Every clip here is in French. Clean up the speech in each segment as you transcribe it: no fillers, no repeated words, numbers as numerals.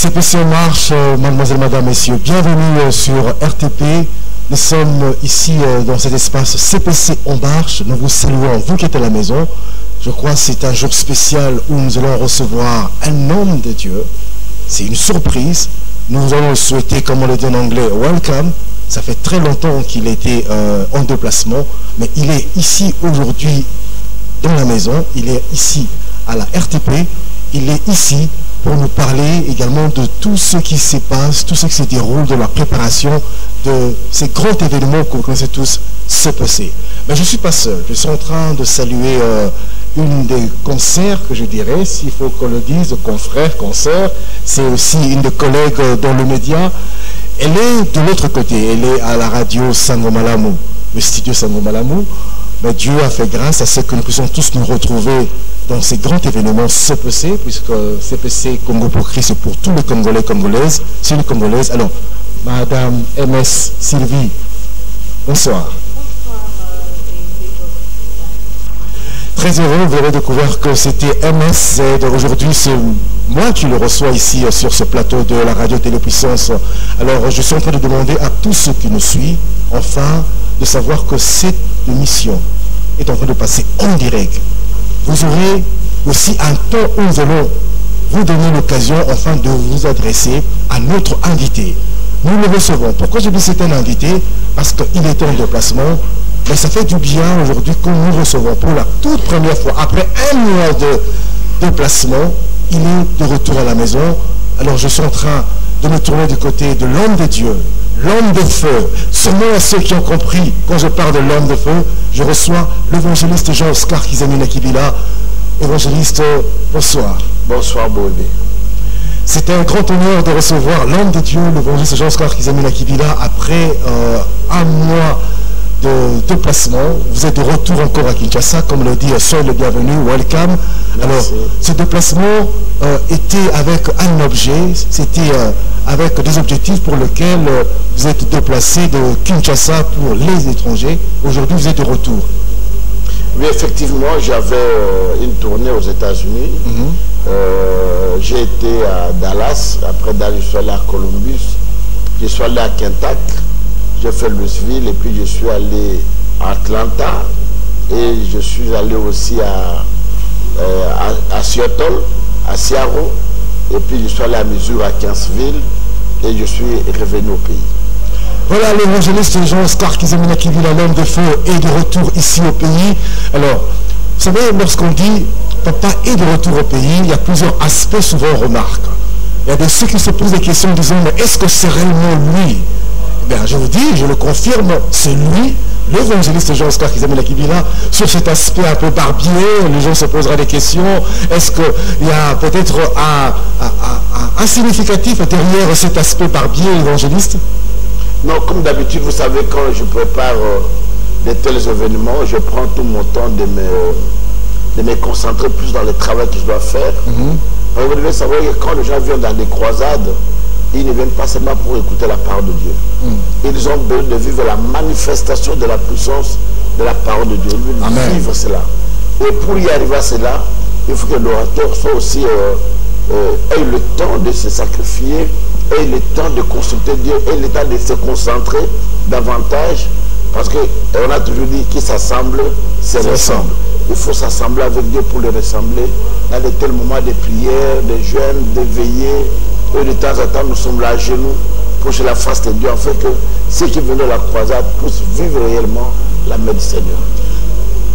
CPC en marche, mademoiselle, madame, messieurs, bienvenue sur RTP. Nous sommes ici dans cet espace CPC en marche. Nous vous saluons, vous qui êtes à la maison. Je crois que c'est un jour spécial où nous allons recevoir un homme de Dieu. C'est une surprise. Nous allons le souhaiter, comme on le dit en anglais, welcome. Ça fait très longtemps qu'il était en déplacement, mais il est ici aujourd'hui dans la maison. Il est ici à la RTP. Il est ici pour nous parler également de tout ce qui se passe, tout ce qui se déroule de la préparation de ces grands événements que vous connaissez tous, CPC. Mais je ne suis pas seul. Je suis en train de saluer une des concerts, que je dirais, s'il faut qu'on le dise, confrères, concerts. C'est aussi une des collègues dans le média. Elle est de l'autre côté. Elle est à la radio Sangomalamu, le studio Sangomalamu. Mais Dieu a fait grâce à ce que nous puissions tous nous retrouver dans ces grands événements CPC, puisque CPC Congo pour Christ, c'est pour tous les Congolais, Congolaises, c'est une Congolaise. Alors, Madame MS Sylvie, bonsoir. Très heureux, vous avez découvert que c'était MSZ. Aujourd'hui, c'est moi qui le reçois ici sur ce plateau de la radio Télépuissance. Alors, je suis en train de demander à tous ceux qui nous suivent, enfin, de savoir que cette émission est en train de passer en direct. Vous aurez aussi un temps où nous allons vous donner l'occasion, enfin, de vous adresser à notre invité. Nous le recevons. Pourquoi je dis c'est un invité? Parce qu'il était en déplacement. Mais ça fait du bien aujourd'hui que nous recevons pour la toute première fois, après un mois de déplacement, il est de retour à la maison. Alors je suis en train de me tourner du côté de l'homme de Dieu, l'homme de feu. Seulement à ceux qui ont compris, quand je parle de l'homme de feu, je reçois l'évangéliste Jean-Oscar Kizamina Kibila. Évangéliste, bonsoir. Bonsoir, Bobé. C'est un grand honneur de recevoir l'homme de Dieu, l'évangéliste Jean-Oscar Kizamina Kibila, après un mois de déplacement. Vous êtes de retour encore à Kinshasa, comme le dit, soyez le bienvenu, welcome. Merci. Alors, ce déplacement était avec un objet, c'était avec des objectifs pour lesquels vous êtes déplacé de Kinshasa pour les étrangers. Aujourd'hui, vous êtes de retour. Oui, effectivement, j'avais une tournée aux États-Unis. J'ai été à Dallas, après Dallas, je suis allé à Columbus, je suis allé à Kentucky. J'ai fait Louisville et puis je suis allé à Atlanta et je suis allé aussi à Seattle, à Seattle, et puis je suis allé à Missouri, à Kingsville et je suis revenu au pays. Voilà, l'évangéliste Jean-Oscar Kizamina Kibila, l'homme de feu, est de retour ici au pays. Alors, vous savez, lorsqu'on dit papa est de retour au pays, il y a plusieurs aspects souvent on remarque. Il y a de ceux qui se posent des questions en disant mais est-ce que c'est réellement lui? Bien, je vous dis, je le confirme, c'est lui, l'évangéliste Jean-Oscar Kizamina Kibila, sur cet aspect un peu barbier. Les gens se poseront des questions. Est-ce qu'il y a peut-être un significatif derrière cet aspect barbier, évangéliste? Non, comme d'habitude, vous savez, quand je prépare de tels événements, je prends tout mon temps de me concentrer plus dans le travail que je dois faire. Vous devez savoir que quand les gens viennent dans des croisades, ils ne viennent pas seulement pour écouter la parole de Dieu. Ils ont besoin de vivre la manifestation de la puissance de la parole de Dieu. Ils veulent vivre cela. Et pour y arriver à cela, il faut que l'orateur soit aussi ait le temps de se sacrifier, ait le temps de consulter Dieu, ait le temps de se concentrer davantage. Parce qu'on a toujours dit qui s'assemble, se ressemble. Il faut s'assembler avec Dieu pour le ressembler dans de tels moments de prière, de jeûne, de veillée. Et de temps en temps, nous sommes là à genoux pour que la face de Dieu, afin que ceux qui venaient de la croisade puissent vivre réellement la main du Seigneur.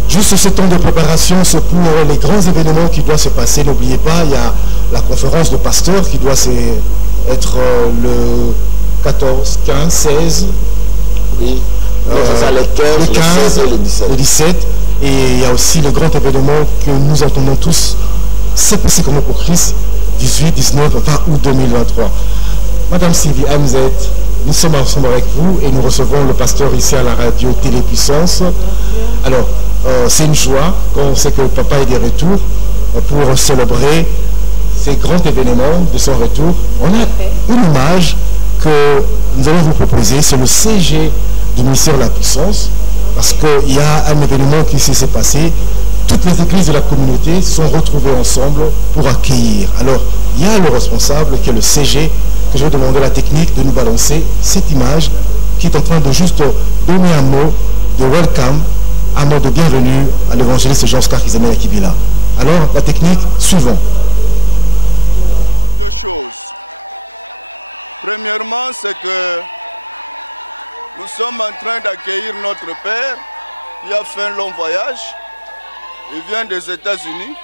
Juste ce temps de préparation, c'est pour les grands événements qui doivent se passer. N'oubliez pas, il y a la conférence de pasteurs qui doit être le 14, 15, 16. Oui, c'est ça, les 15, les 16 et les 17. Le 17. Et il y a aussi le grand événement que nous entendons tous, CPC Congo pour Christ, 18, 19, 20 août 2023. Madame Sylvie MZ, nous sommes ensemble avec vous et nous recevons le pasteur ici à la radio Télépuissance. Alors, c'est une joie quand on sait que le papa est de retour pour célébrer ces grands événements de son retour. On a une image que nous allons vous proposer, c'est le CG du ministère de la Puissance, parce qu'il y a un événement qui s'est passé toutes les églises de la communauté sont retrouvées ensemble pour accueillir. Alors, il y a le responsable qui est le CG, que je vais demander à la technique de nous balancer cette image qui est en train de juste donner un mot de welcome, un mot de bienvenue à l'évangéliste Jean-Oscar Kizemela Kibila. Alors, la technique, suivant. Deux choses. Premièrement, c'est que nous sommes en train d'accueillir notre père. Il a fait un long voyage. Il vient des États-Unis.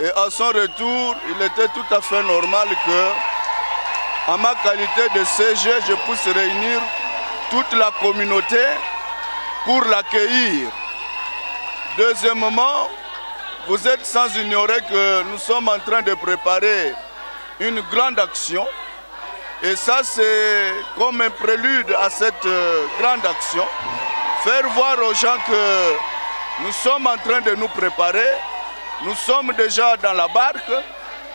Et à son retour, il était tout à fait normal que, en ma qualité de CG, je puisse réunir toute la communauté pour l'accueillir. Deuxièmement, vous êtes sans ignorer que nous sommes en train de préparer une grande action. Et ça, c'est comme un prélude à cette grande action. Faire voir aux gens que nous sommes en train de nous préparer. Nous sommes déjà dans la barque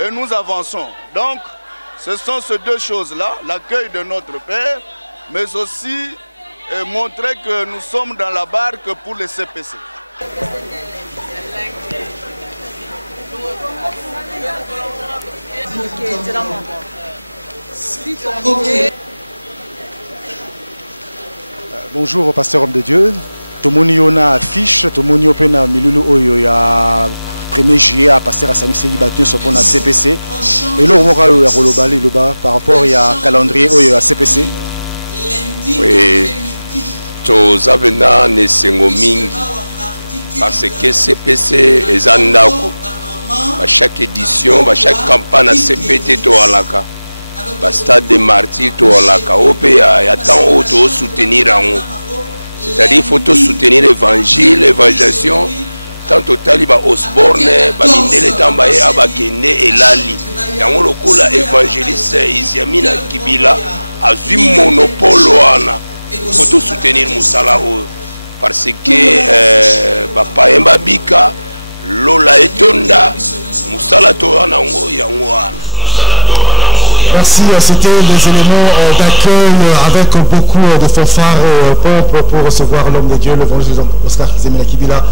et nous avançons. Donc, ce sont ces deux choses-là, l'accueil de notre Père, mais aussi montrer que nous sommes dans la barque pour les CPC. Bonjour, pasteur homme de Dieu. Tomoni ona affiche, tomoni opena milulu oyo ya 1er juillet à pasteur Asangisi Batio sopon na CPC. Et là on va ya koloba loba par rapport ya calendrier oyo ya CPC. Oui. Tozavena ne sengo mingi parce que CPC ezandako. À chaque édition, à chaque campagne à CPT to alaka. Ba stade de martyrs to alaka. Ope ya temps auto soutenir en. C'est-à-dire qu'il faut soutenir l'évangile, l'évangélisation. Tant au Taliba Osborne, Bamindele Tambaye, Abakene et Lali. Yango lokola évangéliste Isiamina Kibila a eu monopole wana. Faut soutenir Moussala parce que Papa Mbabika Lola Etonda Moussala Toana yango wana. Merci, c'était les éléments d'accueil avec beaucoup de fanfares pour recevoir l'homme de Dieu, l'évangéliste Oscar Kizemela Kibila.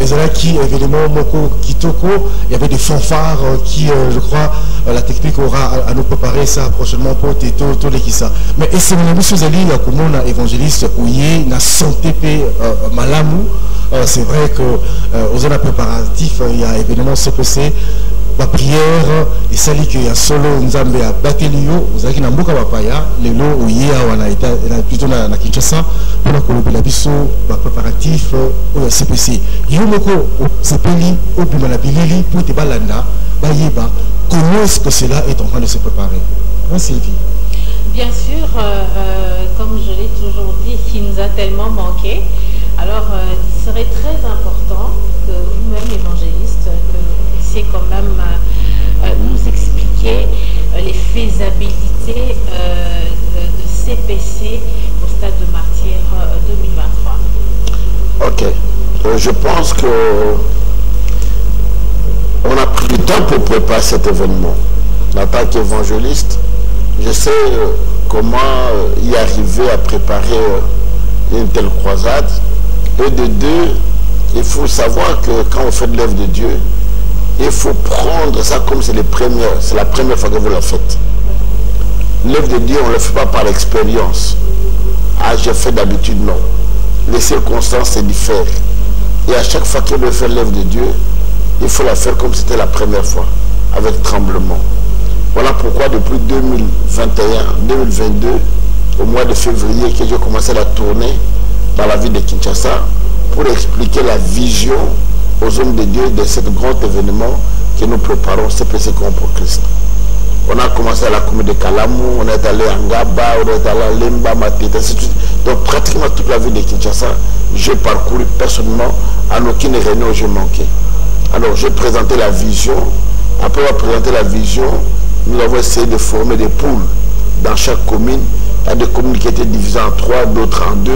Et là qui, évidemment, Moko Kitoko, il y avait des fanfares qui, je crois, la technique aura à nous préparer ça prochainement pour tout les qui ça. Mais et c'est mon ami Suzali, comme on a évangéliste, ouye, na santé malamu. C'est vrai que aux zones préparatifs, il y a évidemment CPC. La prière et celle qui a solo nzambe à Batelio, vous avez n'amboka bapaya, les lots où il y a plutôt na Kinshasa pour la colonie la biso, la préparatif au CPC. Yomoko CPLI au Bimalabilili pour te balanda, bayeba. Comment est-ce que cela est en train de se préparer? Sylvie. Bien sûr, comme je l'ai toujours dit, qui nous a tellement manqué. Alors, il serait très important que vous-même, évangéliste, que vous puissiez quand même nous expliquer les faisabilités de CPC au Stade de Martyrs 2023. Ok. Je pense que on a pris du temps pour préparer cet événement. En tant qu'évangéliste, je sais comment y arriver à préparer une telle croisade. Et de deux, il faut savoir que quand on fait de l'œuvre de Dieu, il faut prendre ça comme c'est la première fois que vous la faites. L'œuvre de Dieu, on ne le fait pas par expérience. Ah, j'ai fait d'habitude, non. Les circonstances se diffèrent. Et à chaque fois qu'on veut faire l'œuvre de Dieu, il faut la faire comme c'était la première fois, avec tremblement. Voilà pourquoi depuis 2021, 2022, au mois de février, que j'ai commencé la tournée dans la ville de Kinshasa pour expliquer la vision aux hommes de Dieu de ce grand événement que nous préparons, CPC pour Christ. On a commencé à la commune de Kalamou, on est allé à Ngaba, on est allé à Lemba, Matita, ainsi de suite. Donc pratiquement toute la ville de Kinshasa, j'ai parcouru personnellement, à aucune réunion j'ai manqué. Alors j'ai présenté la vision. Après avoir présenté la vision, nous avons essayé de former des poules dans chaque commune. Il y a des communes qui étaient divisées en 3, d'autres en 2.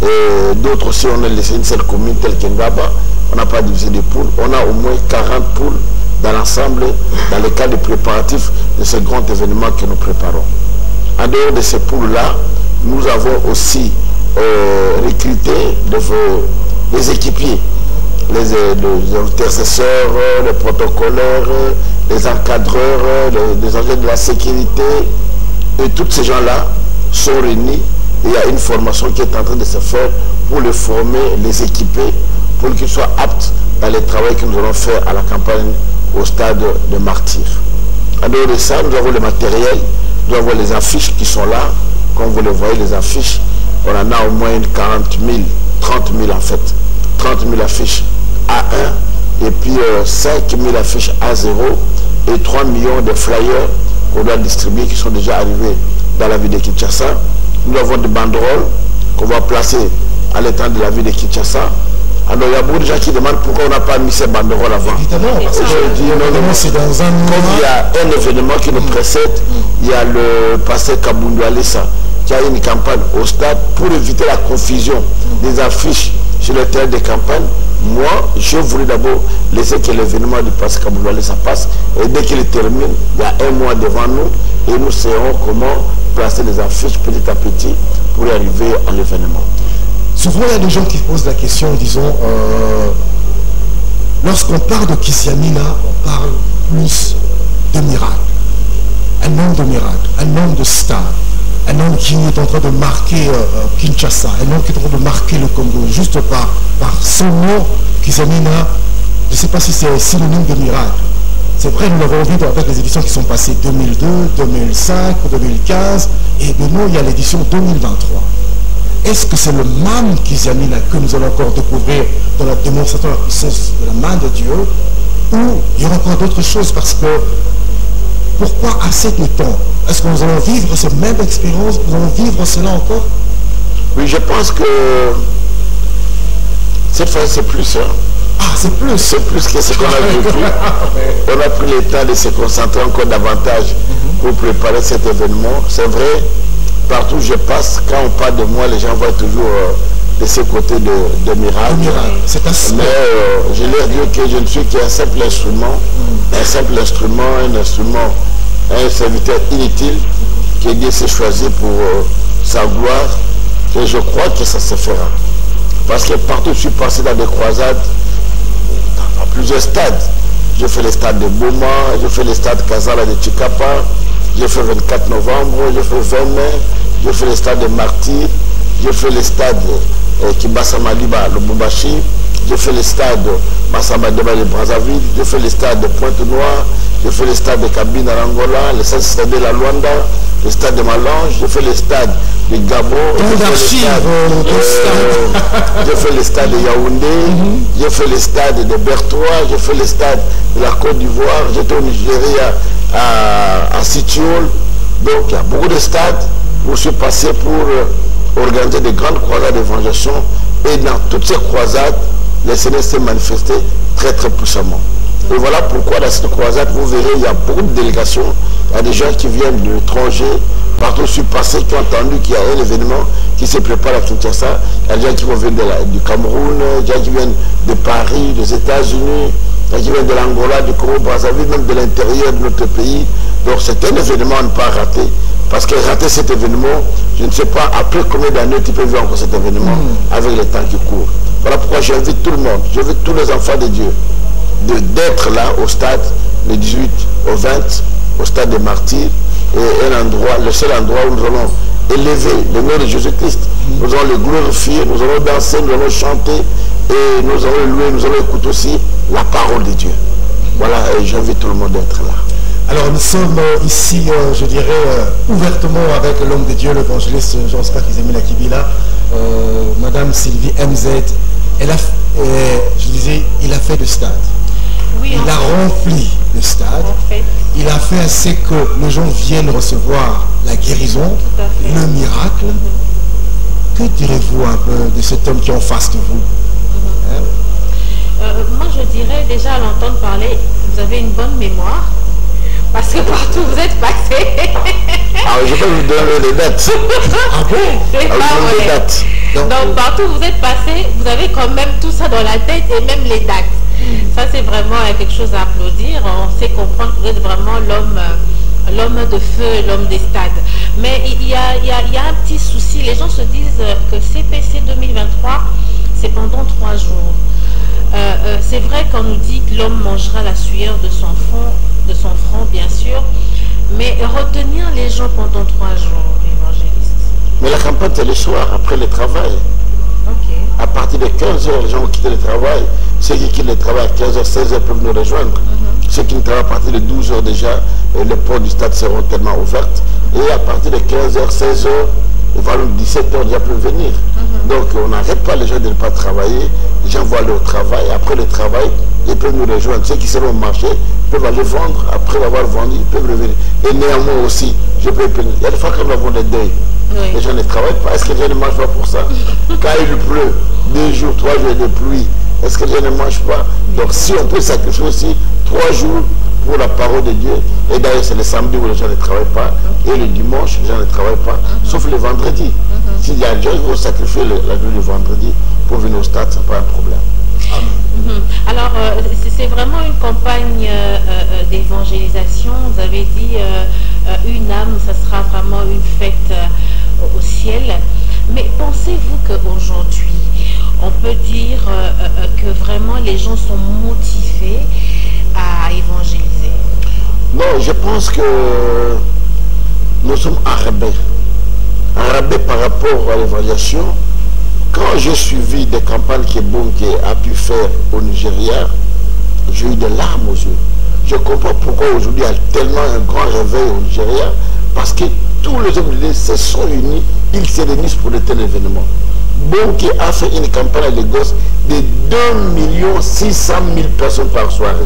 Et d'autres aussi, on a laissé une seule commune telle qu'Engaba. On n'a pas divisé des poules. On a au moins 40 poules dans l'ensemble, dans le cadre des préparatifs de ce grand événement que nous préparons. En dehors de ces poules-là, nous avons aussi recruté des équipiers les intercesseurs, les protocolaires, les encadreurs, les agents de la sécurité. Et tous ces gens-là sont réunis. Et il y a une formation qui est en train de se faire pour les former, les équiper, pour qu'ils soient aptes dans les travaux que nous allons faire à la campagne au stade de Martyrs. En dehors de ça, nous avons le matériel, nous avons les affiches qui sont là. Comme vous le voyez, les affiches, on en a au moins 40 000, 30 000 en fait. 30 000 affiches A1 et puis 5 000 affiches A0 et 3 millions de flyers qu'on doit distribuer qui sont déjà arrivés dans la ville de Kinshasa. Nous avons des banderoles qu'on va placer à l'étang de la ville de Kinshasa. Alors il y a beaucoup de gens qui demandent pourquoi on n'a pas mis ces banderoles avant. Évidemment, parce que je dis non, c'est dans un moment. Comme il y a un événement qui nous précède, il y a le pasteur Kabundu Alessa qui a une campagne au stade pour éviter la confusion des affiches sur le terrain de campagne. Moi, je voulais d'abord laisser que l'événement du pasteur Kabundu Alessa passe et dès qu'il termine, il y a un mois devant nous et nous saurons comment placer les affiches petit à petit pour arriver à l'événement. Souvent, il y a des gens qui posent la question, disons, lorsqu'on parle de Kisiamina, on parle plus de miracles. Un homme de miracles, un homme de star, un homme qui est en train de marquer Kinshasa, un homme qui est en train de marquer le Congo, juste par son nom, Kisiamina, je ne sais pas si c'est un synonyme de miracle. C'est vrai, nous l'avons vu avec les éditions qui sont passées 2002, 2005, 2015, et de nous, il y a l'édition 2023. Est-ce que c'est le man Kisiamina que nous allons encore découvrir dans la démonstration de la puissance de la main de Dieu, ou il y aura encore d'autres choses? Parce que pourquoi assez de temps? Est-ce que nous allons vivre cette même expérience? Nous allons vivre cela encore? Oui, je pense que cette fois c'est plus ça. Ah, c'est plus. C'est plus que ce qu'on a vécu. On a pris le temps de se concentrer encore davantage pour préparer cet événement. C'est vrai. Partout où je passe, quand on parle de moi, les gens voient toujours de ce côté de miracle. Mais je leur dis que je ne suis qu'un simple instrument, un serviteur inutile que Dieu s'est choisi pour sa gloire. Et je crois que ça se fera. Parce que partout où je suis passé dans des croisades, dans plusieurs stades. J'ai fait le stade de Boma, j'ai fait le stade Kazala de Chikapa, j'ai fait 24 novembre, j'ai fait 20 mai, j'ai fait le stade de Martyrs, j'ai fait le stade Kibasa Maliba, le Boubachi, j'ai fait le stade Massamba Deba de Brazzaville, j'ai fait le stade de Pointe-Noire, j'ai fait le stade de Kabine à Angola, le stade de la Luanda, le stade de Malange, j'ai fait le stade de Gabon, j'ai fait le stade de Yaoundé, j'ai fait le stade de Bertois, j'ai fait le stade de la Côte d'Ivoire, j'étais au Nigeria à Sitiol. Donc il y a beaucoup de stades où je suis passé pour organiser des grandes croisades d'évangélisation, et dans toutes ces croisades, le Seigneur s'est manifesté très très puissamment. Et voilà pourquoi dans cette croisade, vous verrez, il y a beaucoup de délégations, il y a des gens qui viennent de l'étranger, partout où je suis passé, qui ont entendu qu'il y a un événement qui se prépare à Kinshasa. Il y a des gens qui vont venir du Cameroun, des gens qui viennent de Paris, des États-Unis, des gens qui viennent de l'Angola, du Congo, Brazzaville, même de l'intérieur de notre pays. Donc c'est un événement à ne pas rater. Parce que rater cet événement, je ne sais pas après combien d'années tu peux vivre encore cet événement avec le temps qui court. Voilà pourquoi j'invite tout le monde, j'invite tous les enfants de Dieu d'être là au stade le 18 au 20, au stade des Martyrs, et un endroit, le seul endroit où nous allons élever le nom de Jésus-Christ. Nous allons le glorifier, nous allons danser, nous allons chanter, et nous allons louer, nous allons écouter aussi la parole de Dieu. Voilà, et j'invite tout le monde d'être là. Alors nous sommes ici, je dirais, ouvertement avec l'homme de Dieu, l'évangéliste Jean-Oscar Kizemina Kibila, Madame Sylvie MZ. Elle a, je disais, il a fait le stade. Oui, il a rempli le stade. Il a fait assez que les gens viennent recevoir la guérison, le miracle. Que direz-vous un peu de cet homme qui est en face de vous? Moi, je dirais déjà à l'entendre parler, vous avez une bonne mémoire. Parce que partout vous êtes passé. Ah, je peux vous donner les dates. Ah bon? C'est pas vrai. Donc partout où vous êtes passé, vous avez quand même tout ça dans la tête et même les dates. Ça c'est vraiment quelque chose à applaudir. On sait comprendre que vous êtes vraiment l'homme de feu, l'homme des stades. Mais il y a un petit souci. Les gens se disent que CPC 2023, c'est pendant 3 jours. c'est vrai qu'on nous dit que l'homme mangera la sueur de son front, bien sûr, mais retenir les gens pendant 3 jours, évangéliste. Mais la campagne, c'est le soir, après le travail. Ok. À partir de 15h, les gens ont quitté le travail. Ceux qui quittent le travail à 15h, 16h peuvent nous rejoindre. Ceux qui ne travaillent à partir de 12h déjà, les portes du stade seront tellement ouvertes. Et à partir de 15h, 16h, vers 17h, déjà peuvent venir. Donc on n'arrête pas les gens de ne pas travailler. Les gens vont aller au travail. Après le travail, ils peuvent nous rejoindre. Ceux qui seront au marché peuvent aller vendre. Après avoir vendu, ils peuvent revenir. Et néanmoins aussi, je peux payer. Il y a des fois quand nous avons des deuils. Oui. Les gens ne travaillent pas. Est-ce que les gens ne mangent pas pour ça? Quand il pleut, 2 jours, 3 jours de pluie, est-ce que les gens ne mangent pas? Donc si on peut sacrifier aussi 3 jours pour la parole de Dieu, et d'ailleurs c'est le samedi où les gens ne travaillent pas, et le dimanche, les gens ne travaillent pas, sauf le vendredi. S'il y a des gens qui vont sacrifier la journée du vendredi pour venir au stade, ce n'est pas un problème. Alors, c'est vraiment une campagne d'évangélisation. Vous avez dit une âme, ça sera vraiment une fête au ciel. Mais pensez-vous qu'aujourd'hui, on peut dire que vraiment les gens sont motivés à évangéliser? Non, je pense que nous sommes en rabais. En rabais par rapport à l'évangélisation. Quand j'ai suivi des campagnes que Bonke a pu faire au Nigeria, j'ai eu des larmes aux yeux. Je comprends pourquoi aujourd'hui il y a tellement un grand réveil au Nigeria, parce que tous les hommes de Dieu se sont unis, ils se réunissent pour de tels événements. Bonke a fait une campagne à Lagos de 2 600 000 personnes par soirée.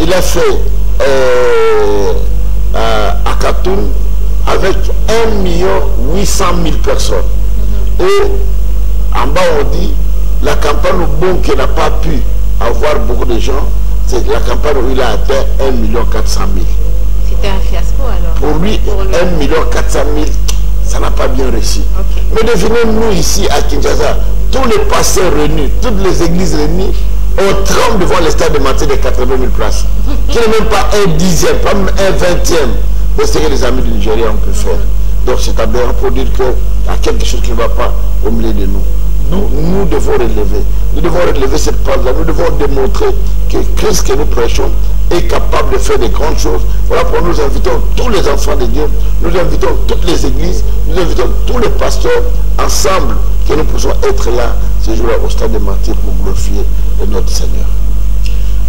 Il a fait à Khartoum avec 1 800 000 personnes. Et en bas on dit, la campagne où Bonke n'a pas pu avoir beaucoup de gens, c'est la campagne où il a atteint 1 400 000. C'était un fiasco alors? Pour lui, 1 400 000, ça n'a pas bien réussi. Okay. Mais devinez-nous ici à Kinshasa, tous les pasteurs réunis, toutes les églises réunies, on tremble devant le stade de Maté de 80 000 places. Qui n'est même pas 1/10, pas même 1/20 de ce que les amis du Nigeria ont pu faire. Donc c'est aberrant pour dire qu'il y a quelque chose qui ne va pas au milieu de nous. Nous devons relever. Nous devons relever cette part-là. Nous devons démontrer que Christ que nous prêchons est capable de faire de grandes choses. Voilà pourquoi nous invitons tous les enfants de Dieu, nous invitons toutes les églises, nous invitons tous les pasteurs ensemble, que nous puissions être là ce jour-là au stade de Matthieu pour glorifier notre Seigneur.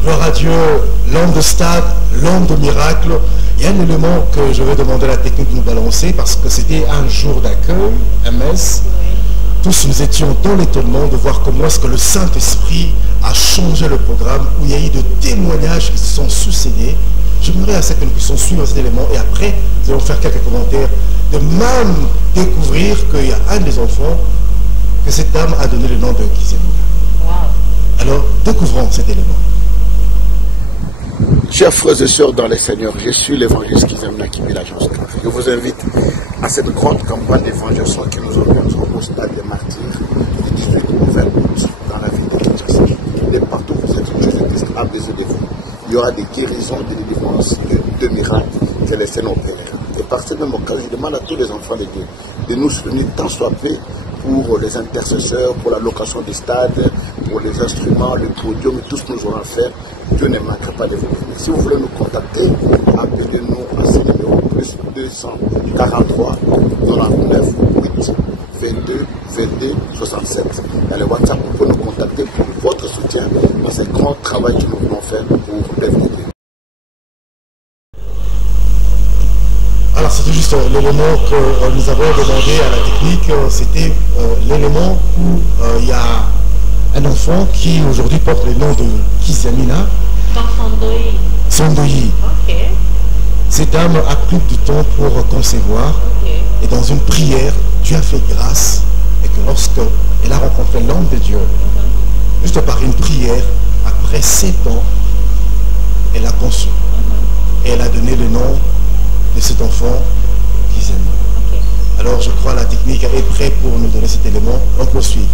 Gloire à Dieu, l'homme de stade, l'homme de miracle. Il y a un élément que je vais demander à la technique de nous balancer parce que c'était un jour d'accueil, MS. Tous nous étions dans l'étonnement de voir comment est-ce que le Saint-Esprit a changé le programme, où il y a eu de témoignages qui se sont succédés. J'aimerais à ce que nous puissions suivre cet élément et après, nous allons faire quelques commentaires, de même découvrir qu'il y a un des enfants, que cette dame a donné le nom de Kizemina. Wow. Alors, découvrons cet élément. Chers frères et sœurs dans les Seigneurs, je suis l'évangéliste Kizemina Kimela Joskar. Je vous invite à cette grande campagne d'évangélisation que nous organisons au stade des Martyrs du 18 au 20 août dans la ville de Kinshasa. De partout où vous êtes, Jésus-Christ a besoin de vous. Il y aura des guérisons, des délivrances et de miracles que les Seigneurs opèrent. Et par cette même occasion, je demande à tous les enfants de Dieu de nous soutenir tant soit peu pour les intercesseurs, pour la location du stade, pour les instruments, le podium, tout ce que nous aurons à faire. Dieu ne manquera pas de vous bénir. Si vous voulez nous contacter, appelez-nous à ce numéro plus 243 99 8 22 22 67. Dans le WhatsApp, vous pouvez nous contacter pour votre soutien et ce grand travail que nous voulons faire pour l'œuvre de Dieu. Alors c'était juste l'élément que nous avons demandé à la technique, c'était l'élément où il y a un enfant qui aujourd'hui porte le nom de Kizemina. Sandoyi. Okay. Cette dame a pris du temps pour concevoir. Okay. Et dans une prière, Dieu a fait grâce. Et que lorsqu'elle a rencontré l'homme de Dieu, juste par une prière, après 7 ans, elle a conçu. Et elle a donné le nom de cet enfant Kizemina. Okay. Alors je crois que la technique est prête pour nous donner cet élément. On peut suivre.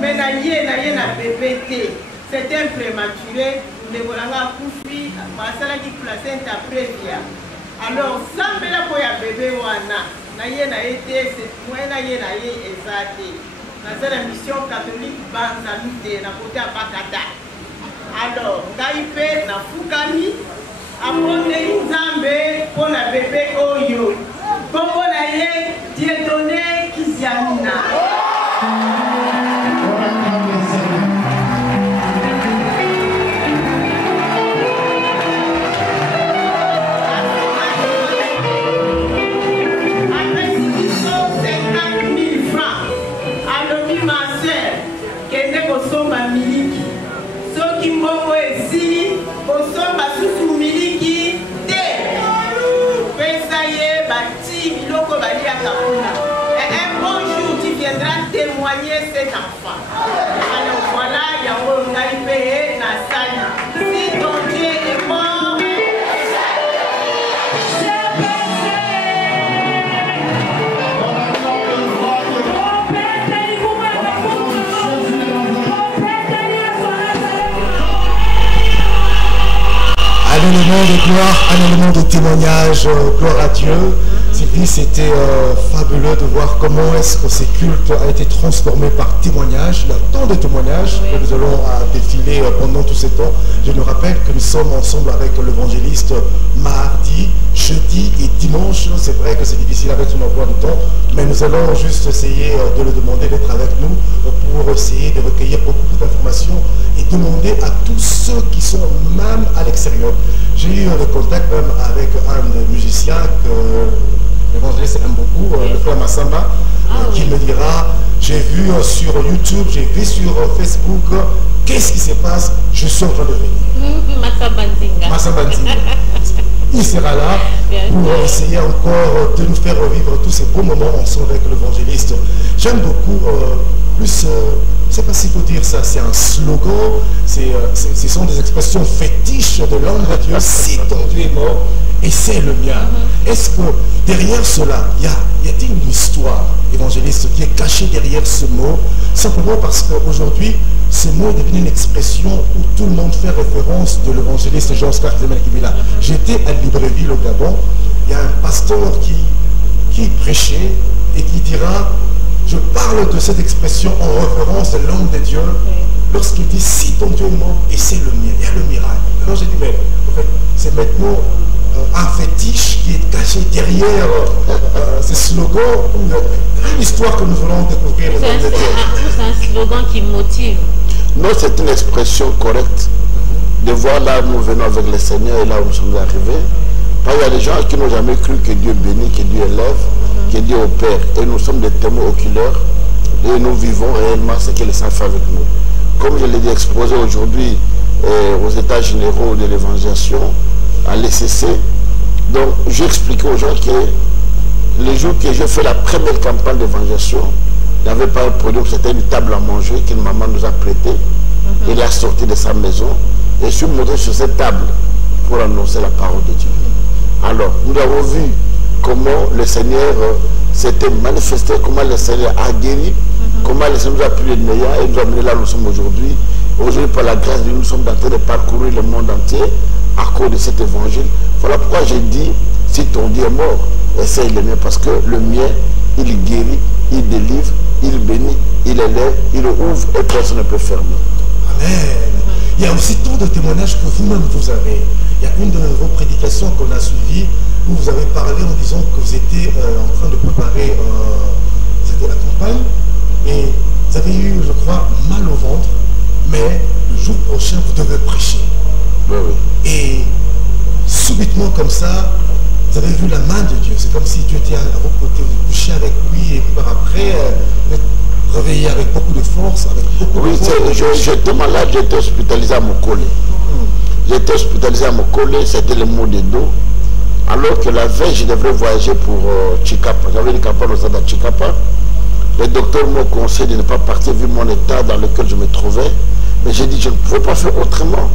Mais na bébé, c'était un prématuré, nous devons avoir couffé, masala qui placenta prévia. Alors, ça me l'a pour ya bébé wana, na été, c'est moi na ezate. Dans la mission catholique Banzamite, na côté à Bakata. Alors, Gaïpé, na Fukani, apporter Nzambe pour la bébé Oyo. Comme on a eu, Dieudonné Kiziamina. Un bon jour, tu viendras témoigner cet enfant. Alors voilà, il y a un Gaïpé, Nassai. Si ton Dieu est mort, un élément de gloire, un élément de témoignage, gloire à Dieu. Sylvie, c'était fabuleux de voir comment est-ce que ces cultes ont été transformés par témoignage. Il y a tant de témoignages que nous allons défiler pendant tous ces temps. Je me rappelle que nous sommes ensemble avec l'évangéliste mardi, jeudi et dimanche. C'est vrai que c'est difficile avec son emploi du temps, mais nous allons juste essayer de le demander d'être avec nous pour essayer de recueillir beaucoup d'informations et demander à tous ceux qui sont même à l'extérieur. J'ai eu le contact même avec un des musiciens que l'évangéliste aime beaucoup, le frère Massamba, qui me dira, j'ai vu sur YouTube, j'ai vu sur Facebook, qu'est-ce qui se passe? Je suis en train de venir. Massamba Nzinga. Il sera là pour essayer encore de nous faire revivre tous ces beaux moments ensemble avec l'évangéliste. J'aime beaucoup, plus, je ne sais pas s'il faut dire ça, c'est un slogan, ce sont des expressions fétiches de l'homme de Dieu. Si ton Dieu est mort, et c'est le mien. Est-ce que derrière cela, y a-t-il une histoire, évangéliste, qui est cachée derrière ce mot, simplement parce qu'aujourd'hui, ce mot est devenu une expression où tout le monde fait référence de l'évangéliste Jean-Oscar Kabila. J'étais à Libreville au Gabon, il y a un pasteur qui prêchait et qui dira, je parle de cette expression en référence de l'homme de Dieu, lorsqu'il dit si ton Dieu est mort et c'est le mien, il y a le miracle. Alors j'ai dit, mais en fait, c'est maintenant un fétiche qui est caché derrière ce slogan, une histoire que nous allons découvrir. C'est un slogan qui motive. Non, c'est une expression correcte de voir là où nous venons avec le Seigneur et là où nous sommes arrivés. Il y a des gens qui n'ont jamais cru que Dieu bénit, que Dieu élève, que Dieu opère. Et nous sommes des témoins oculaires et nous vivons réellement ce que le Saint fait avec nous. Comme je l'ai dit, exposé aujourd'hui aux États généraux de l'évangélisation, à l'ECC. Donc, j'ai expliqué aux gens que les jours que j'ai fait la première campagne d'évangélisation, il n'y avait pas un produit, c'était une table à manger qu'une maman nous a prêtée. Il a sorti de sa maison et je suis monté sur cette table pour annoncer la parole de Dieu. Alors, nous avons vu comment le Seigneur s'était manifesté, comment le Seigneur a guéri, comment le Seigneur nous a pris le meilleur et nous a amené là où nous sommes aujourd'hui. Aujourd'hui, par la grâce de Dieu, nous sommes en train de parcourir le monde entier à cause de cet évangile. Voilà pourquoi j'ai dit, si ton Dieu est mort, essaye le mien, parce que le mien, il guérit, il délivre, il bénit, il élève, il ouvre et personne ne peut fermer. Amen. Il y a aussi tant de témoignages que vous-même vous avez. Il y a une de vos prédications qu'on a suivies où vous avez parlé en disant que vous étiez en train de préparer c'était la campagne et vous avez eu, je crois, mal au ventre, mais le jour prochain, vous devez prêcher. Oui, oui. Et subitement comme ça, vous avez vu la main de Dieu. C'est comme si Dieu était à vos côtés, vous couchez avec lui et puis par après, vous êtes réveillé avec beaucoup de force, avec beaucoup de force. J'étais malade, j'étais hospitalisé à Mokole. J'étais hospitalisé à Mokole, c'était le mot de dos. Alors que la veille, je devrais voyager pour Chikapa. J'avais une campagne au stade à Chikapa. Le docteur m'a conseillé de ne pas partir vu mon état dans lequel je me trouvais. Mais j'ai dit, je ne pouvais pas faire autrement.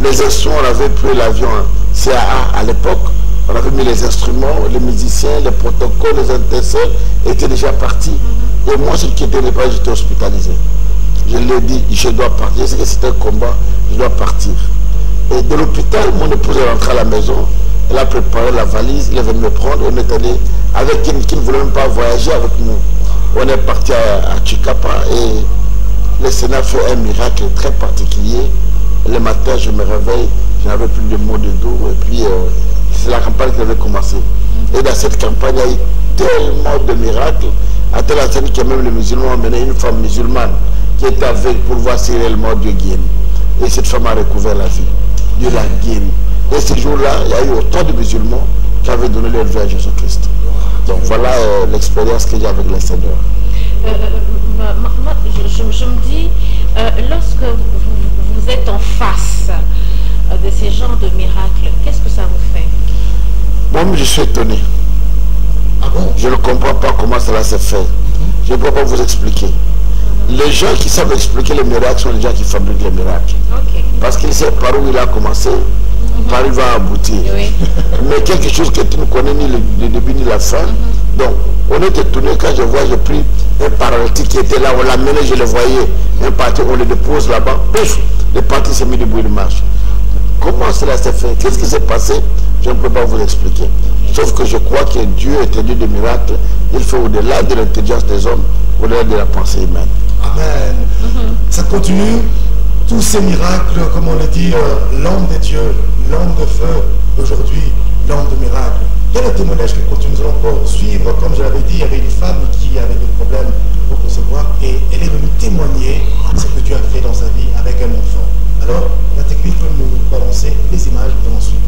Les instruments, on avait pris l'avion CAA à l'époque. On avait mis les instruments, les musiciens, les protocoles, les intercelles étaient déjà partis. Et moi, ce qui était pas, j'étais hospitalisé. Je l'ai dit, je dois partir. Je sais que c'est un combat, je dois partir. Et de l'hôpital, mon épouse est rentrée à la maison. Elle a préparé la valise, il est venu me prendre. On est allé avec qui ne voulait même pas voyager avec nous. On est parti à Chikapa et le Sénat fait un miracle très particulier. Le matin, je me réveille, je n'avais plus de mots de dos. Et puis, c'est la campagne qui avait commencé. Et dans cette campagne, il y a eu tellement de miracles. À telle enseigne que même les musulmans ont amené une femme musulmane qui était avec pour voir si réellement Dieu guérit. Et cette femme a recouvert la vie. Dieu l'a guéri. Et ce jour-là, il y a eu autant de musulmans qui avaient donné leur vie à Jésus-Christ. Donc voilà l'expérience que j'ai avec le Seigneur. Je me dis, lorsque vous êtes en face de ces genres de miracles, qu'est-ce que ça vous fait? Moi-même, je suis étonné. Ah bon? Je ne comprends pas comment cela s'est fait. Je ne peux pas vous expliquer. Les gens qui savent expliquer les miracles sont les gens qui fabriquent les miracles. Okay. Parce qu'ils savent par où il a commencé, par où il va aboutir. Oui. Mais quelque chose que tu ne connais ni le début ni la fin. Donc, on est étonné quand j'ai pris un paralytique qui était là, on l'a mené, je le voyais. Un parti, on le dépose là-bas, pouf, le parti s'est mis debout, il marche. Comment cela s'est fait? Qu'est-ce qui s'est passé? Je ne peux pas vous l'expliquer. Sauf que je crois que Dieu est un Dieu de miracles. Il fait au-delà de l'intelligence des hommes, au-delà de la pensée humaine. Amen. Ça continue. Tous ces miracles, comme on le dit, l'homme de Dieu, l'homme de feu, aujourd'hui, l'homme de miracles. Il y a le témoignage qui continue, nous allons encore suivre. Comme je l'avais dit, il y avait une femme qui avait des problèmes pour concevoir et elle est venue témoigner ce que Dieu a fait dans sa vie avec un enfant. Alors, la technique peut nous balancer les images, nous allons suivre.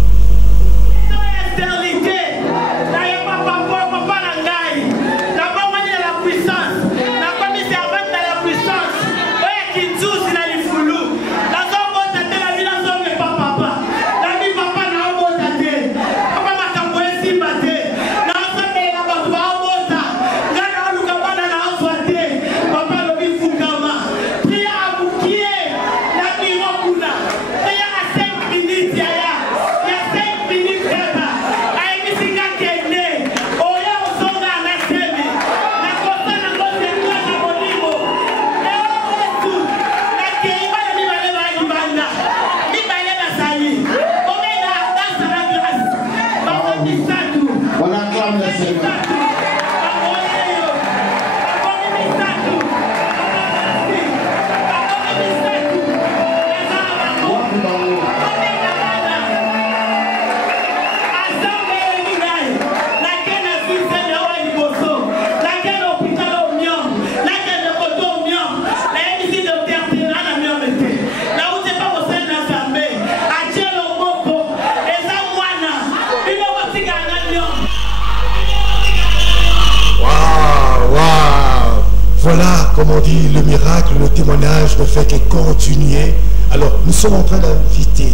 Voilà, comme on dit, le miracle, le témoignage ne fait que continuer. Alors, nous sommes en train d'inviter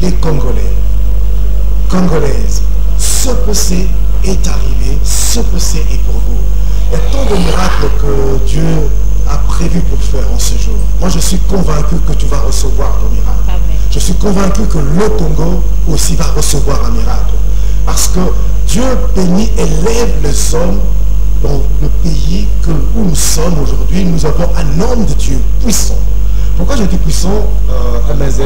les Congolais, Congolaises. Ce passé est arrivé, ce passé est pour vous. Il y a tant de miracles que Dieu a prévu pour faire en ce jour. Moi, je suis convaincu que tu vas recevoir ton miracle. Amen. Je suis convaincu que le Congo aussi va recevoir un miracle. Parce que Dieu bénit et lève les hommes. Dans le pays où nous sommes aujourd'hui, nous avons un homme de Dieu puissant. Pourquoi je dis puissant à MZ?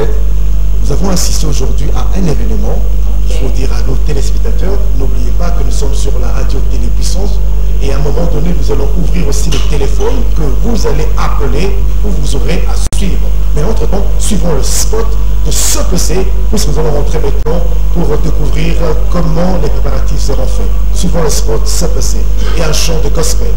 Nous avons assisté aujourd'hui à un événement. Il faut dire à nos téléspectateurs, n'oubliez pas que nous sommes sur la radio Télépuissance et à un moment donné, nous allons ouvrir aussi le téléphone que vous allez appeler où vous aurez à suivre. Mais entre-temps, suivons le spot de ce que c'est, puisque nous allons rentrer maintenant pour découvrir comment les préparatifs seront faits. Suivons le spot, ce que c'est, et un chant de gospel.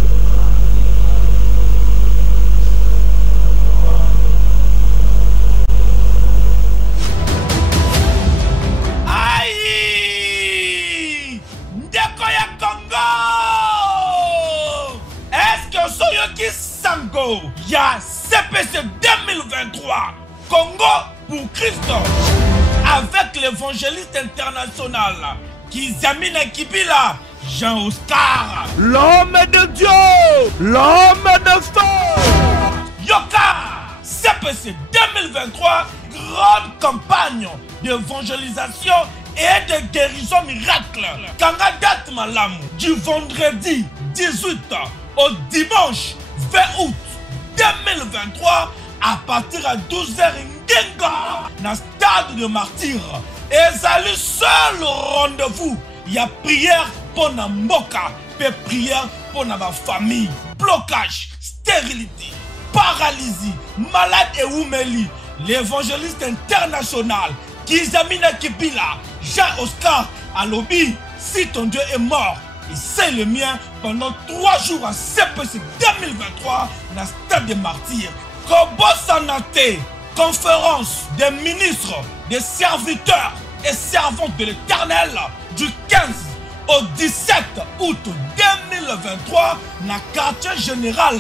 Il y a CPC 2023 Congo pour Christ avec l'évangéliste international Kizamina Kibila Jean-Oscar, l'homme de Dieu, l'homme de feu. Yoka CPC 2023, grande campagne d'évangélisation et de guérison miracle. Kangadat Malam du vendredi 18 au dimanche 20 août 2023 à partir de 12h Ngenga dans stade de martyr. Et c'est le seul rendez-vous. Il y a prière pour la mboka, et prière pour la famille. Blocage, stérilité, paralysie, malade et oumeli. L'évangéliste international Kizamina Kibila, Jean-Oscar Alobi, si ton Dieu est mort, et c'est le mien pendant 3 jours à CPC 2023 dans le stade des martyrs. Kobo Sanate, conférence des ministres, des serviteurs et servantes de l'Éternel du 15 au 17 août 2023 dans le quartier général.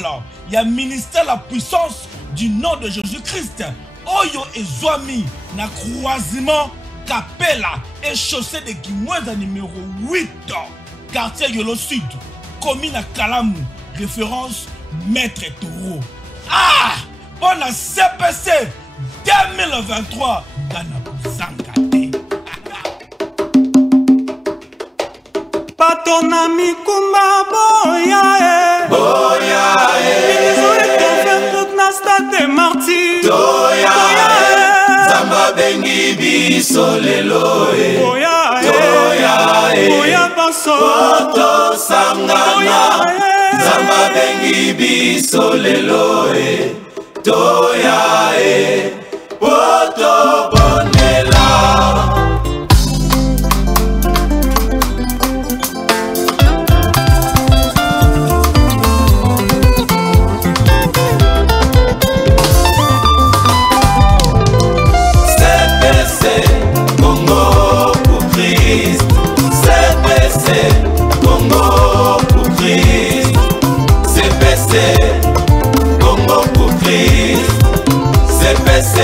Il y a ministère la puissance du nom de Jésus-Christ. Oyo et Zoami na croisement Capella et chaussée de Guimoueza numéro 8 quartier Yolo Sud commune à Kalamou référence Maître Taureau. Ah pour la CPC 2023 dans Zangate. Patona mikumba boya boya stade martyr toya zamba bengi biso lelo toya baso to sangana zamba bengi biso lelo toya poto bonela. Congo pour Christ, CPC, Congo pour Christ, CPC,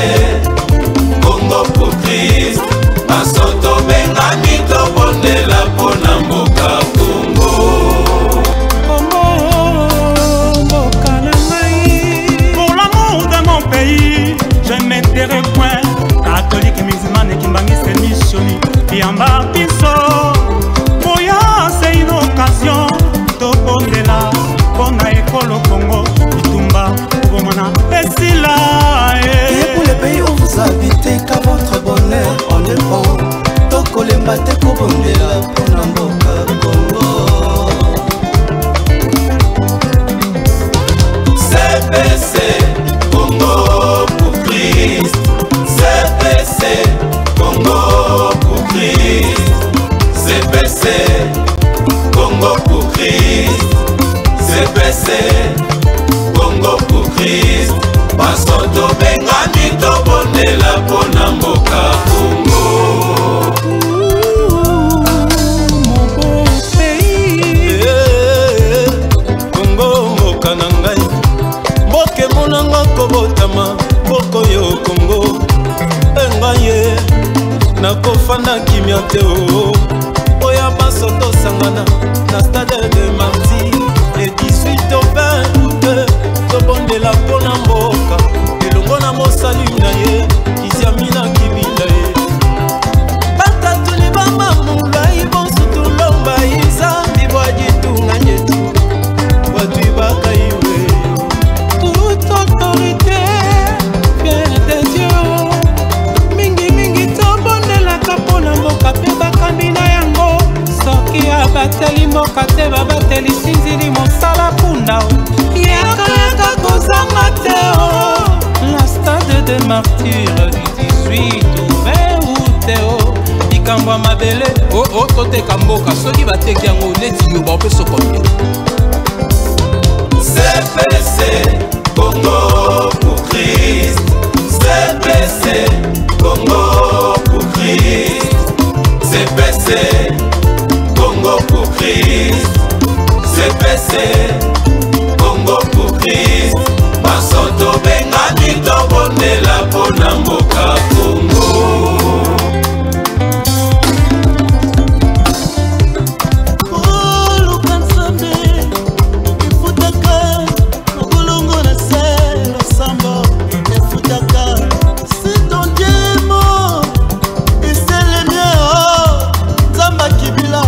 Congo pour Christ, Masoto Bengani Tobonela Ponamboka Congo. Pour l'amour de mon pays, je m'intéresse point. Catholique et musulmane qui m'anissent missioni, et en bas c'est une occasion de la bonne école au Congo, Itumba, Bomana, Essila. Et pour les pays où vous habitez, qu'à votre bonheur, on est bon. Toko les mbate pour Bondela, Ponamboka, Congo. CPC, Congo pour Christ. CPC, Congo pour Christ. CPC, Congo pour Christ, CPC, Congo pour Christ, Basoto Bengani Tobonela Ponamboka Congo. Mon beau pays, Congo Mokanangai, Moke Monanga Kobotama, Bokoyo Congo, Engaye, Nakofana Kimiateo. Oya Basoto Sangana, na stade de martyr, les 18 au 20 août, Tobondela Ponamboka, Elongo na Mosalim na ye, Iziamina Kibila ye. Batatu ni bamba mula, Ibonsu tulomba, Izambi Bwajitu na nyetu, Watu ibaka iwe. Toute autorité vient de Dieu, Mingi mingi Tobondela Ponamboka, Peba Kamina yango. Soki abateli mboka te babateli sinzili mosala punda yaka kozanga te la stade de martyr du 18 au 20 août likambo mabele toteka mboka soki bateki yango neti yoba mpe sokomi. CPC Congo pour Christ, CPC Congo pour Christ, CPC Congo pour Christ, CPC, Congo pour Christ, Basoto Bengani Tobonela Ponamboka Congo. Oh, Lukansambe, Ifutaka, Mokolongo na sel, Sambo, Ifutaka, c'est ton Dieu mort, et c'est le mien, oh, Zamba Kibila.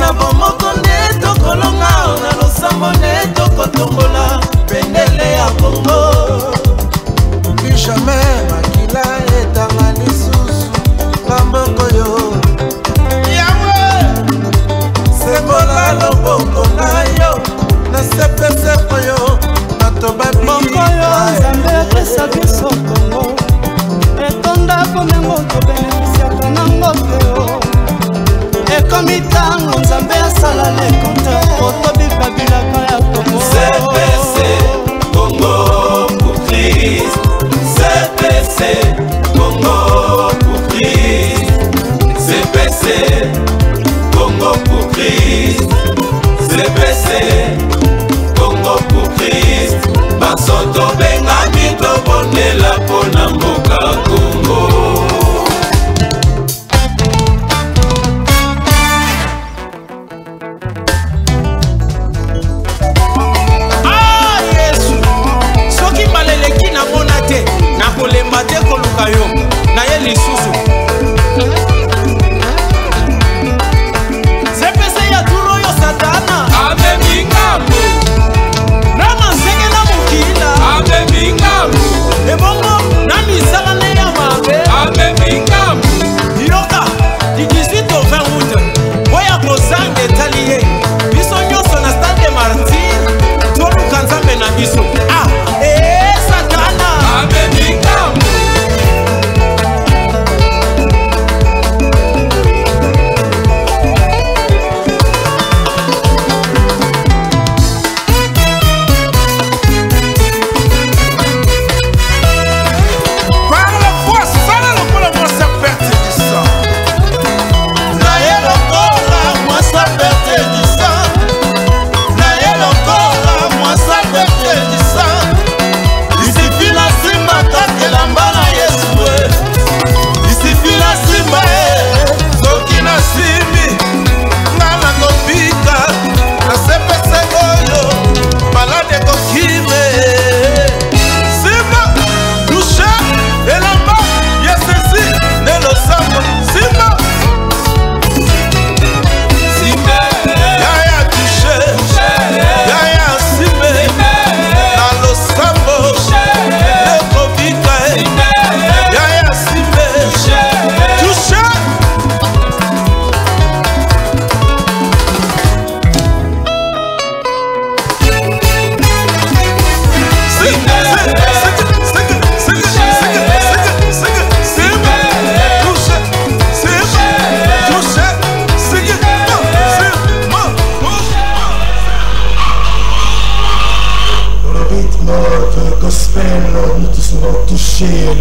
Na bomoko ne tokolonga na losambo ne tokotombola pendele ya Congo. sekoyo bato bamokoyo nzambe apesa biso kongo etonda komengo tobelekisiaka nango teo ekomi ntango nzambe asala lekonte po tobibabilaka ya kongo CPC Congo pour Christ CPC Congo pour Christ CPC Congo pour Christ CPC Congo pour Christ basoto bengami tobondela mpona mboka Congo. Nakolemba te koluka yo na ye lisusu CPC ya turo yo satana amemi ngambo nana nzenge na mokila amemi ngambo ebongo na misala ne ya mabe amemi ngambo yoka di 18 au 20 août oya kozanga etali ye biso nyonso na stade de martyr toluka nzambe na biso satana amemi ngambo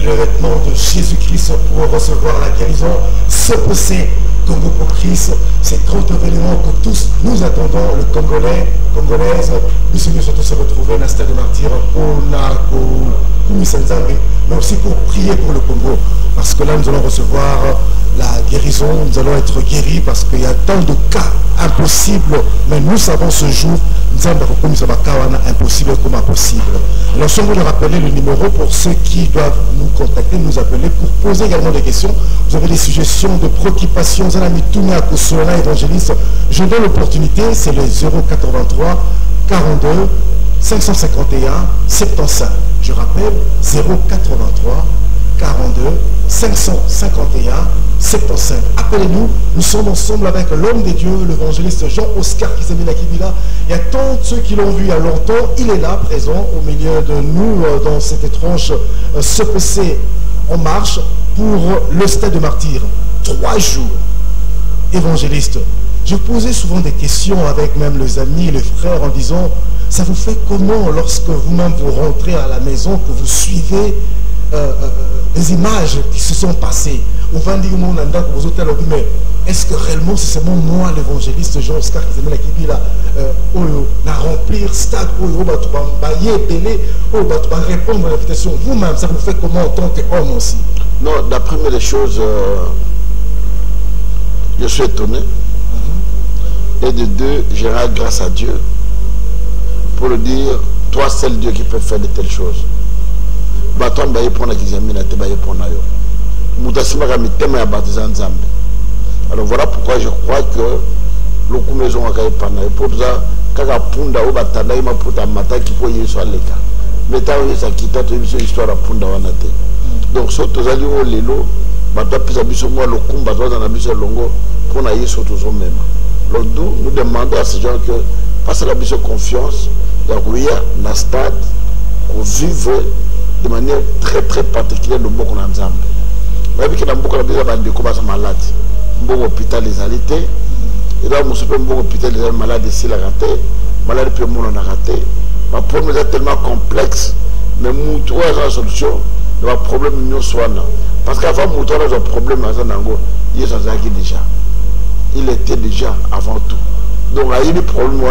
Le vêtement de Jésus-Christ pour recevoir la guérison, CPC Congo pour Christ. C'est grand événement que tous nous attendons, le Congolais, Congolaises, nous sommes surtout se retrouver dans le stade de martyr pour Missanzari, mais aussi pour prier pour le Congo. Parce que là, nous allons recevoir la guérison, nous allons être guéris parce qu'il y a tant de cas impossibles, mais nous savons ce jour, nous avons impossible comme impossible. Alors, si on veut le rappeler, le numéro pour ceux qui doivent nous contacter, nous appeler pour poser également des questions. Vous avez des suggestions de préoccupations, vous avez tourné à Kosola, évangéliste. Je donne l'opportunité, c'est le 083 42 551 75. Je rappelle, 083 42 551 75. Appelez-nous, nous sommes ensemble avec l'homme de Dieu, l'évangéliste Jean-Oscar Kizemina Kibila. Il y a tant de ceux qui l'ont vu il y a longtemps, il est là, présent au milieu de nous dans cette étrange CPC en marche pour le stade de martyr. 3 jours, évangéliste. Je posais souvent des questions avec même les amis, les frères en disant, ça vous fait comment lorsque vous-même vous rentrez à la maison, que vous suivez des images qui se sont passées. On va dire aux hôtels, mais est-ce que réellement c'est seulement moi, l'évangéliste Jean-Oscar Kizemina Kibila, à remplir stade, répondre à l'invitation? Vous-même, ça vous fait comment en tant qu'homme aussi? Non, d'après les choses, je suis étonné. Et de deux, je rends grâce à Dieu pour le dire, toi, c'est le Dieu qui peut faire de telles choses. Alors voilà pourquoi je crois que le coup maison a gagné pendant pour ça kaka punda au batanda ima puta mata qui peut y soit le cas mais t'as eu ça qui t'a une histoire à punda wanate donc so tozali o lelo bata pisa biso moi le kumba toi dans biso longo pour na yeso toujours même donc nous demandons à ces gens que passe la biso confiance na stade qu'on vive de manière très très particulière le Mboko na Nzambe. Mais que dans Mboko na bisa bande ko basa malade. Mboko hôpital les alités. Et là mon super Mboko hôpital les malades ici la raté, malade puis mon on a raté. Ma problème est tellement complexe mais moutou a solution. Le problème nous soit parce qu'avant moutou a un problème à Zanango, il est déjà. Il était déjà avant tout. Donc il y a des problèmes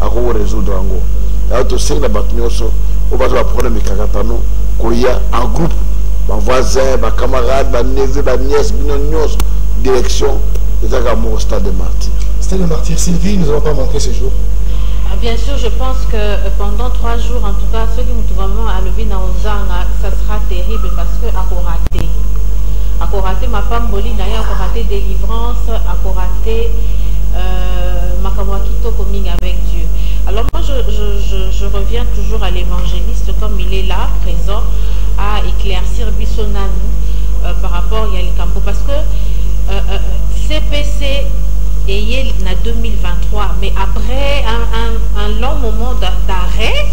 à résoudre en gros. Il y a aussi des problèmes qu'il y a en groupe, mes voisins, mes camarades, mes neveux, mes nièces, mes nièces, direction, ils ont au stade de martyr. Stade de martyr, Sylvie, nous n'allons pas manquer ce jour. Bien sûr, je pense que pendant 3 jours, en tout cas, ceux qui ont vraiment à lever dans Ozanga, ça sera terrible parce que à raté ma femme Bolina, à raté délivrance, à raté Makamwakito coming avec Dieu. Alors moi je reviens toujours à l'évangéliste comme il est là, présent, à éclaircir Bissonanu par rapport à Yalikampo. Parce que CPC est en 2023, mais après un long moment d'arrêt,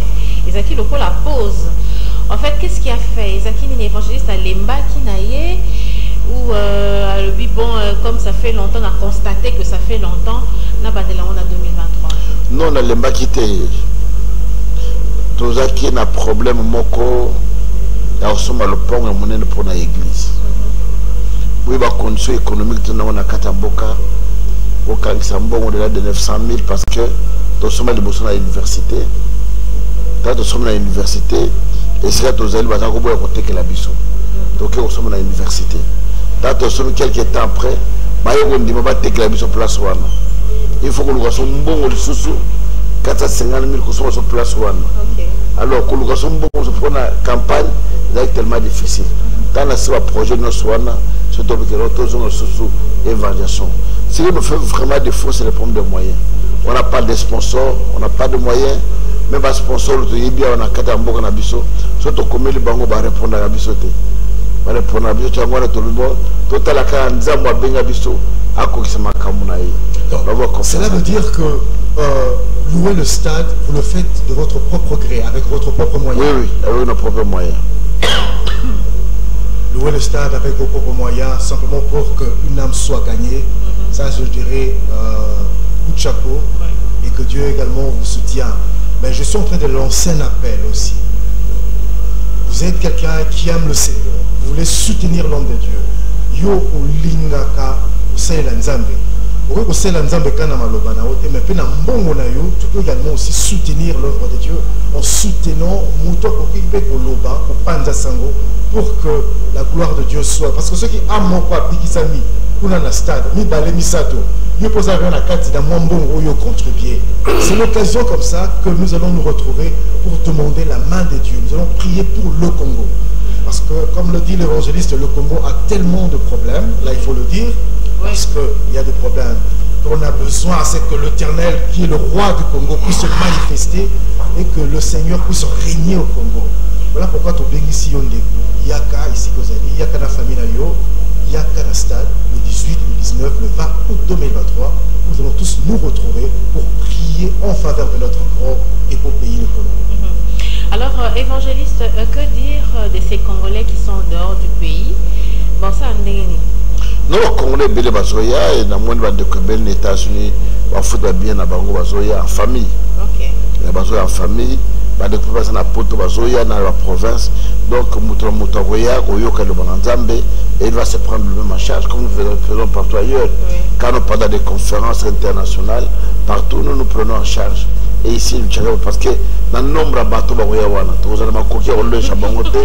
ils ont le la pause. En fait, qu'est-ce qu'il a fait? Ils ont un évangéliste à Lemba qui n'a ou bon, comme ça fait longtemps, on a constaté que ça fait longtemps, on a en 2023. Non, on a Lemba qui était. Tout ça qui a un problème, moko, il y a aussi le pont à monnaie pour l'église. Oui, la condition économique, on a Katamboka, au Kansambo, au-delà de 900 000 parce que nous sommes à l'université. Quand nous sommes à l'université, et c'est là que nous allons à côté de la Bissot. Donc nous sommes à l'université. Quand nous sommes quelques temps après, il faut que nous fassions un bon sous 450 000 que sur place. Alors que nous fassions un bon campagne, c'est tellement difficile. Dans le projet de notre c'est que nous avons une évaluation. Si nous faisons vraiment des faux, c'est le problème de moyens. On n'a pas de sponsors, on n'a pas de moyens. Même les sponsors, on a 4 ans de biso. Surtout comme les banques vont répondre à la biso. On va répondre à la biso. Tout à la cas, on va bien biso. Cela veut dire que louer le stade, vous le faites de votre propre gré, avec votre propre moyen. Oui, avec nos propres moyens. Louer le stade avec vos propres moyens, simplement pour qu'une âme soit gagnée. Ça, je dirais, coup de chapeau. Et que Dieu également vous soutient. Mais je suis en train de lancer un appel aussi. Vous êtes quelqu'un qui aime le Seigneur. Vous voulez soutenir l'homme de Dieu. Yo ou lingaka usela nzambe. Pourquoi usela nzambe kana maloba na ote mais pe na mbongo na yo, tu peux également aussi soutenir l'œuvre de Dieu en soutenant muto kokipe koloba ko panza sango pour que la gloire de Dieu soit. Parce que ceux qui aiment quoi bikisami kuna na stade mi balé misato. Yo posa rien à kati dans mon bon yo contribuer. C'est l'occasion comme ça que nous allons nous retrouver pour demander la main de Dieu. Nous allons prier pour le Congo. Parce que, comme le dit l'évangéliste, le Congo a tellement de problèmes, là il faut le dire, parce qu'il y a des problèmes. On a besoin, c'est que l'Éternel, qui est le roi du Congo, puisse se manifester et que le Seigneur puisse régner au Congo. Voilà pourquoi tu es ici, Yaka, ici, Yaka la famille Nayo, Yaka la stade, le 18, le 19, le 20 août 2023, nous allons tous nous retrouver pour prier en faveur de notre propre et pour payer le Congo. Alors, évangéliste, que dire de ces Congolais qui sont dehors du pays? Bon, ça, on est... Non, Congolais, Bélé Bazoya, et dans le monde de Québec, les États-Unis, on fait bien à Bango Bazoya en famille. Ok. Bazoya en famille, de Québec, na Poto Bazoya, dans la province. Donc, Moutaroya, Oyoka, le Bonanzambe, et il va se prendre le même en charge, comme nous faisons partout ailleurs. Oui. Quand nous parlons des conférences internationales, partout, nous nous prenons en charge. Et ici, parce que dans le nombre de bateaux, vous avez coquille, on le chabangote,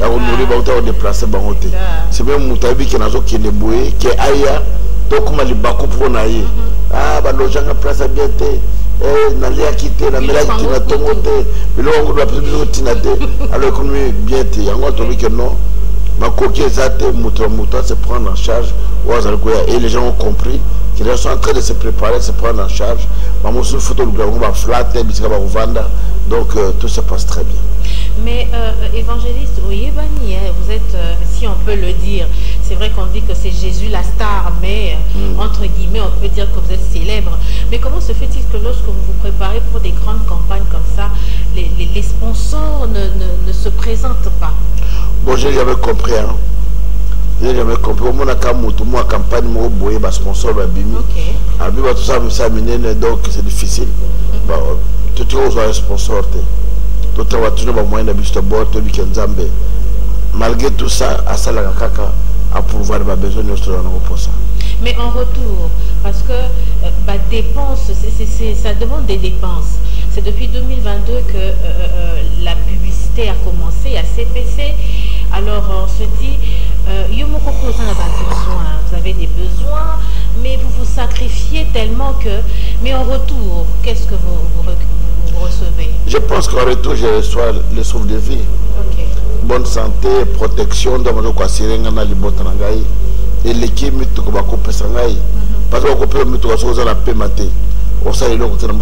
on a déplacé bangote. C'est même Moutabi qui n'a qui est boué, qui est ailleurs, donc comme les bateaux pour naïe. Ah, les gens ont place à bien, n'a rien quitté, la médaille qui n'a pas monté, mais là on doit plus de alors qu'on est bien, il y a un autre que non. Ma coquille est mouton se prendre en charge, et les gens ont compris. Ils sont en train de se préparer, se prendre en charge. Donc tout se passe très bien. Mais évangéliste, vous êtes, si on peut le dire, c'est vrai qu'on dit que c'est Jésus la star, mais entre guillemets, on peut dire que vous êtes célèbre. Mais comment se fait-il que lorsque vous vous préparez pour des grandes campagnes comme ça, les sponsors ne se présentent pas? Bon, j'ai jamais compris. Hein. J'ai jamais compris. Au moins, moi, campagne, moi, boyer, sponsor, bimi. Abi, tout ça, donc c'est difficile. Tu trouves un sponsor. Tu trouves toujours un moyen de booster bord, tu as malgré tout ça, à ça, la kaka, à pouvoir avoir besoin de notre pour ça. Mais en retour, parce que dépenses, ça demande des dépenses. C'est depuis 2022 que la publicité a commencé à CPC. Alors on se dit, vous avez des besoins, mais vous vous sacrifiez tellement que... Mais en retour, qu'est-ce que vous recevez? Je pense qu'en retour, je reçois les sauves de vie. Okay. Bonne santé, protection, et l'équipe parce que on peut la paix maté. On sait le côté de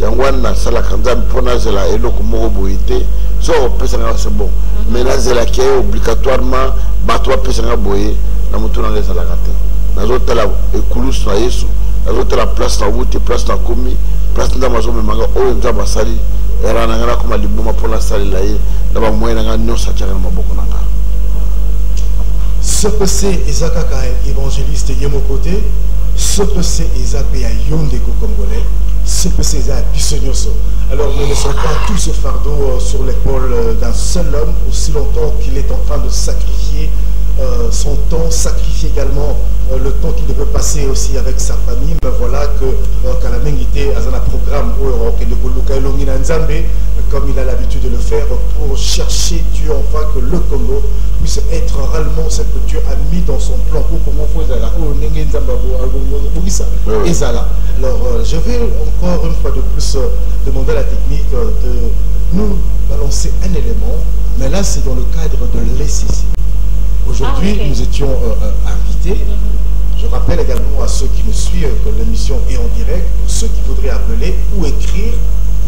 Yangwana, Sala Kanzam, Ponazela, et le Moboïté. So, c'est bon. Mais là, c'est la qui est obligatoirement, Batois Pessanga Boye, dans mon tour dans les Alagate. Dans l'autre, la Koulous na Yesu, dans l'autre, la place na Wouti, place na Komi, place na Mazo Manga, Oyenza Basali, et Ranangana comme à Liboma pour la salle là, dans ma moyenne, non, ça tient à Maboko Nanga. Ce PC Ezakaka évangéliste Yemo côté, ce PC Ezapé à Yondeko Congolais, ce PC Ezapé Pissonioso. Alors ne laissons pas tout ce fardeau sur l'épaule d'un seul homme, aussi longtemps qu'il est en train de sacrifier son temps, sacrifier également le temps qu'il peut passer aussi avec sa famille. Mais voilà que Kalamengité a un programme comme il a l'habitude de le faire pour chercher Dieu enfin que le Congo puisse être réellement ce que Dieu a mis dans son plan. Alors je vais encore une fois de plus demander à la technique de nous balancer un élément, mais là c'est dans le cadre de l'ECC. Aujourd'hui, nous étions invités. Je rappelle également à ceux qui nous suivent que l'émission est en direct. Pour ceux qui voudraient appeler ou écrire,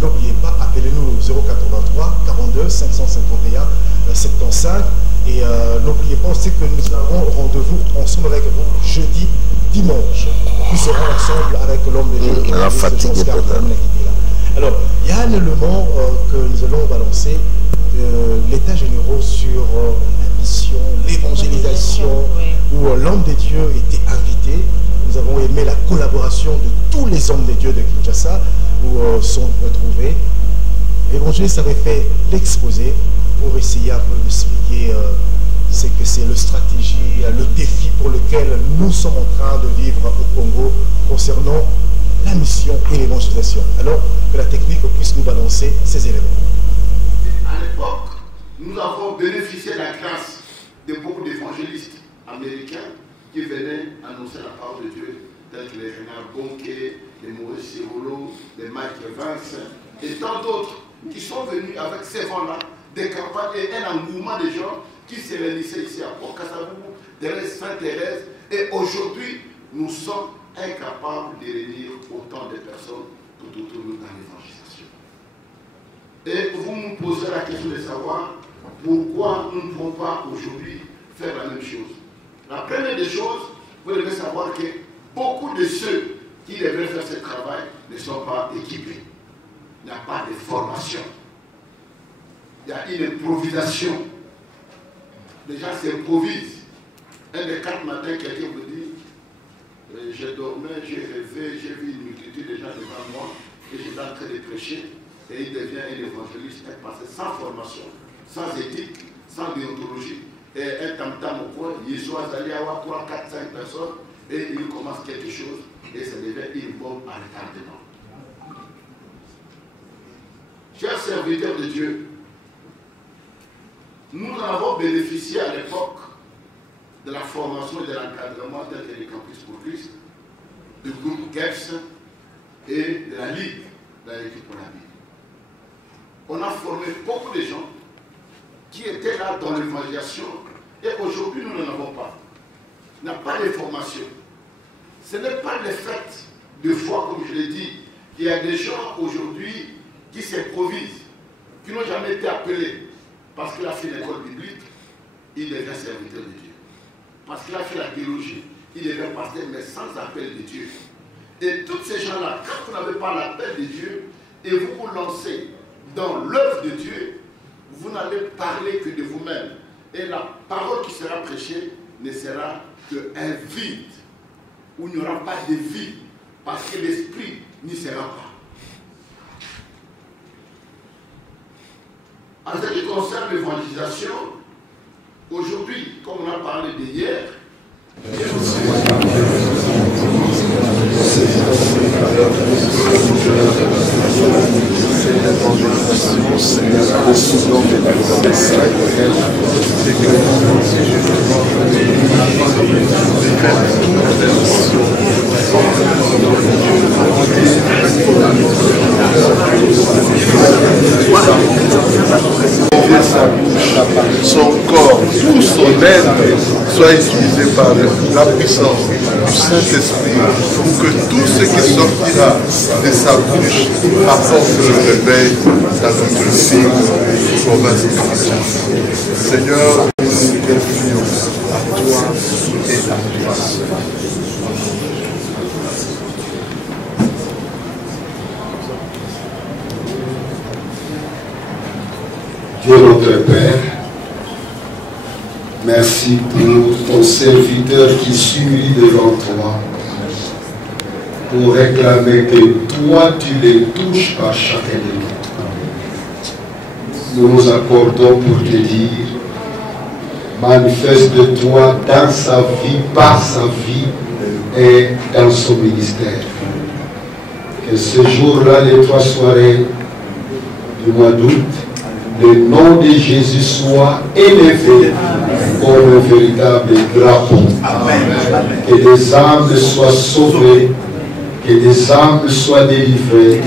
n'oubliez pas, appelez-nous au 083 42 551 75. Et n'oubliez pas aussi que nous avons rendez-vous ensemble avec vous jeudi, dimanche. Nous serons ensemble avec l'homme de Dieu. La fatigue est totale. Alors, il y a un élément que nous allons balancer, l'état généraux sur la mission, l'évangélisation, où l'homme de Dieu était invité. Nous avons aimé la collaboration de tous les hommes de Dieu de Kinshasa, où sont retrouvés. L'évangéliste avait fait l'exposé pour essayer un peu d'expliquer ce que c'est le stratégie, le défi pour lequel nous sommes en train de vivre au Congo concernant la mission et l'évangélisation. Alors que la technique puisse nous balancer ces éléments. À l'époque, nous avons bénéficié de la grâce de beaucoup d'évangélistes américains qui venaient annoncer la parole de Dieu, tels que les Renard Bonquet, les Maurice Sirolo, les Michael Vance et tant d'autres qui sont venus avec ces vents-là, des campagnes et un engouement de gens qui se réunissaient ici à Port-Kasaboubou, Thérèse, Sainte-Thérèse. Et aujourd'hui, nous sommes incapables de réunir autant de personnes tout autour de nous dans l'évangélisation. Et vous me posez la question de savoir pourquoi nous ne pouvons pas aujourd'hui faire la même chose. La première des choses, vous devez savoir que beaucoup de ceux qui devraient faire ce travail ne sont pas équipés. Il n'y a pas de formation. Il y a une improvisation. Les gens s'improvisent. Un des 4 matins, quelqu'un me dit, je dormais, j'ai rêvé, j'ai vu une multitude de gens devant moi et j'étais en train de prêcher et il devient un évangéliste parce que sans formation, sans éthique, sans déontologie. Et un tam-tam au coin, il soit allé avoir 3, 4, 5 personnes et il commence quelque chose et ça devient une bombe à retardement. Chers serviteurs de Dieu, nous en avons bénéficié à l'époque de la formation et de l'encadrement tel que les Campus pour Christ, du groupe KEPS et de la Ligue, de l'équipe pour la Bible. On a formé beaucoup de gens qui étaient là dans l'évangélisation et aujourd'hui nous n'en avons pas. Il n'y a pas de formation. Ce n'est pas le fait de foi, comme je l'ai dit. Il y a des gens aujourd'hui qui s'improvisent, qui n'ont jamais été appelés parce qu'il a fait l'école biblique, il devient serviteur de Dieu. parce qu'il a fait la théologie, il est un pasteur, mais sans appel de Dieu. Et tous ces gens-là, quand vous n'avez pas l'appel de Dieu, et vous vous lancez dans l'œuvre de Dieu, vous n'allez parler que de vous-même. Et la parole qui sera prêchée ne sera qu'un vide, où il n'y aura pas de vie, parce que l'esprit n'y sera pas. En ce qui concerne l'évangélisation, aujourd'hui, comme on a parlé d'hier, son corps ou son être soit utilisé par la puissance du Saint-Esprit pour que tout ce qui sortira de sa bouche apporte le réveil dans notre signe pour la situation. Seigneur, nous nous confions à toi et à toi. Dieu notre Père, merci pour ton serviteur qui s'humilie devant toi pour réclamer que toi tu les touches par chacun de nous. Nous nous accordons pour te dire, manifeste-toi dans sa vie, par sa vie et dans son ministère. Que ce jour-là, les 3 soirées du mois d'août, le nom de Jésus soit élevé comme un véritable drapeau. Que des âmes soient sauvées, que des âmes soient délivrées,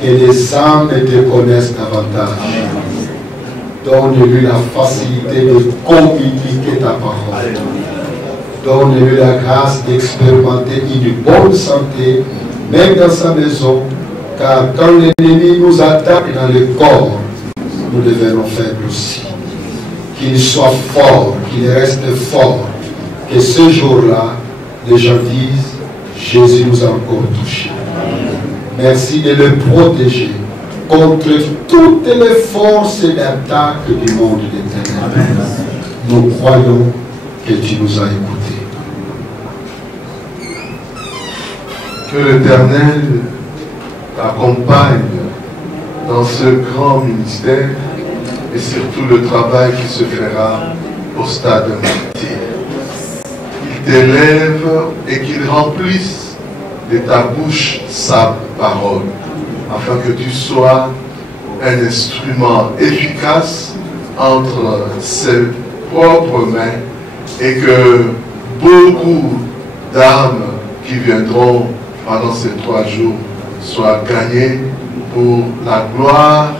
que des âmes te connaissent davantage. Donne-lui la facilité de communiquer ta parole. Donne-lui la grâce d'expérimenter une bonne santé, même dans sa maison, car quand l'ennemi nous attaque dans le corps, nous devenons faibles aussi. Qu'il soit fort, qu'il reste fort. Que ce jour-là, les gens disent, Jésus nous a encore touchés. Merci de le protéger contre toutes les forces d'attaque du monde éternel. Nous croyons que tu nous as écoutés. Que l'Éternel t'accompagne dans ce grand ministère et surtout le travail qui se fera au stade martyr. Il t'élève et qu'il remplisse de ta bouche sa parole, afin que tu sois un instrument efficace entre ses propres mains et que beaucoup d'âmes qui viendront pendant ces 3 jours soient gagnées pour la gloire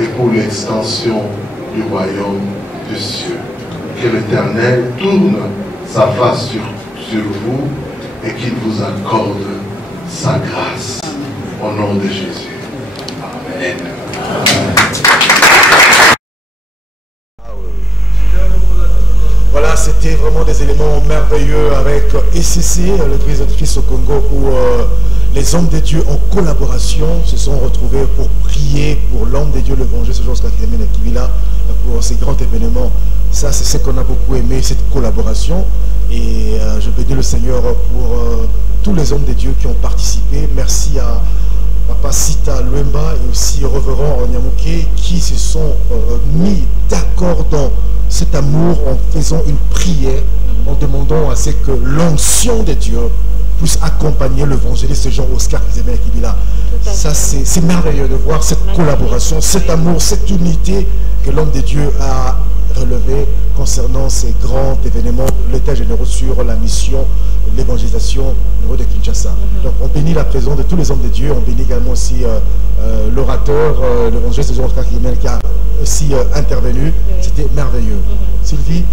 et pour l'extension du royaume des cieux. Que l'Éternel tourne sa face sur vous et qu'il vous accorde sa grâce. Au nom de Jésus. Amen. Voilà, c'était vraiment des éléments merveilleux avec ECC, l'église de Christ au Congo, où les hommes de Dieu en collaboration se sont retrouvés pour prier pour l'homme de Dieu, l'évangile, ce Oscar Kibila, pour ces grands événements. Ça, c'est ce qu'on a beaucoup aimé, cette collaboration. Et je bénis le Seigneur pour tous les hommes de Dieu qui ont participé. Merci à Papa Sita Luemba et aussi au révérend Nyamouké qui se sont mis d'accord dans cet amour en faisant une prière, en demandant à ce que l'onction de Dieu puisse accompagner l'évangéliste Jean-Oscar Kibila. Ça, c'est merveilleux de voir cette collaboration, cet amour, cette unité que l'homme de Dieu a relevé concernant ces grands événements, l'état généraux sur la mission de l'évangélisation au niveau de Kinshasa. Donc on bénit la présence de tous les hommes de Dieu, on bénit également aussi l'orateur, l'évangéliste Jean-Oscar Kibila qui a aussi intervenu. C'était merveilleux. Sylvie,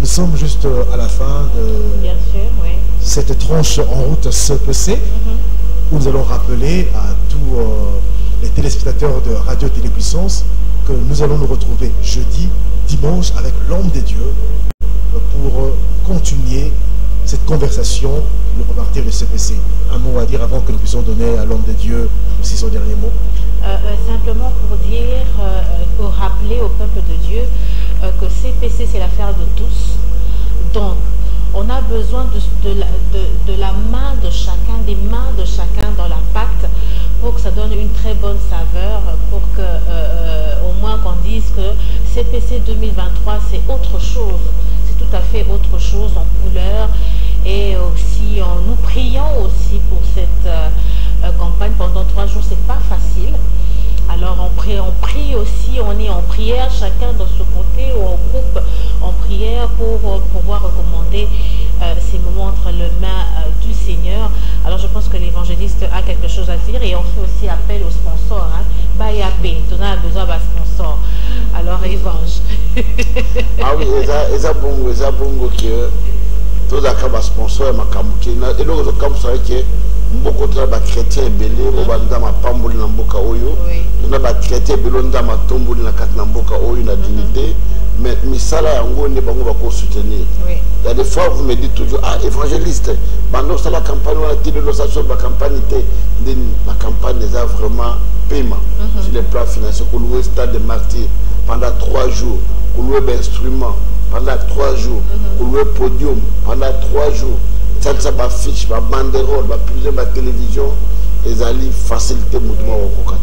nous sommes juste à la fin de cette tranche en route CPC, où nous allons rappeler à tous les téléspectateurs de Radio Télépuissance que nous allons nous retrouver jeudi, dimanche avec l'homme de Dieu pour continuer cette conversation à partir de CPC. Un mot à dire avant que nous puissions donner à l'homme de Dieu aussi son dernier mot. Simplement pour dire, pour rappeler au peuple de Dieu que CPC c'est l'affaire de tous. Donc, on a besoin de la main de chacun, des mains de chacun dans la pâte pour que ça donne une très bonne saveur, pour que au moins qu'on dise que CPC 2023 c'est autre chose, c'est tout à fait autre chose en couleur. Et aussi, nous prions aussi pour cette campagne pendant 3 jours, c'est pas facile. Alors on prie aussi, on est en prière, chacun dans ce côté ou en groupe en prière pour pouvoir recommander ces moments entre les mains du Seigneur. Alors je pense que l'évangéliste a quelque chose à dire et on fait aussi appel aux sponsors. Bayapé, on a besoin d'un sponsor. Alors évangile. Ah oui, eza bongo que tous les sponsors ma kamuki et le comme ça que beaucoup de chrétiens belé au banda ma pamboli na mboka oyo na ba chrétien belé nda ma tomboli na kat na mboka oyo na dignité mais misala yango ne bango ba ko soutenir. Il y a des fois vous me dites toujours évangéliste bando ça la campagne on a dit de ça sur la campagne la campagne est vraiment paiement sur le plan financier pour louer stade de martyrs pendant 3 jours pour louer d'instruments pendant 3 jours pour louer podium pendant 3 jours. Ça va fiche, va banderole, va plusieurs ma télévision, et allaient faciliter le mouvement au Kokate.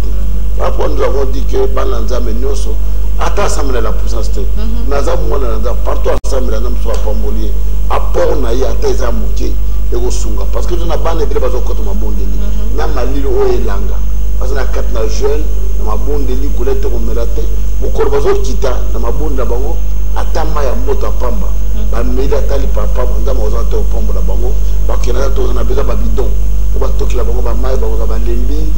Après, nous avons dit que Balanza Menyoso, attends, ça me la puissance. Naza Mouana, partout ensemble, la nam soit pambolier. Après, on a eu à tes amouqués et au Sunga. Parce que je n'ai pas de grève à côté de ma bonne délit. N'a ma lille au Elanga. Parce que na 4 na jeune, na ma bonne délit, collecte au Melate, au Corbazo Kita, na ma bonne d'Abango, atama ya moto pamba. Bamela tali papa ndama ozata opombo la bango bakena to na besoin ba bidon ko ba toki la bango ba mai ba ba lembi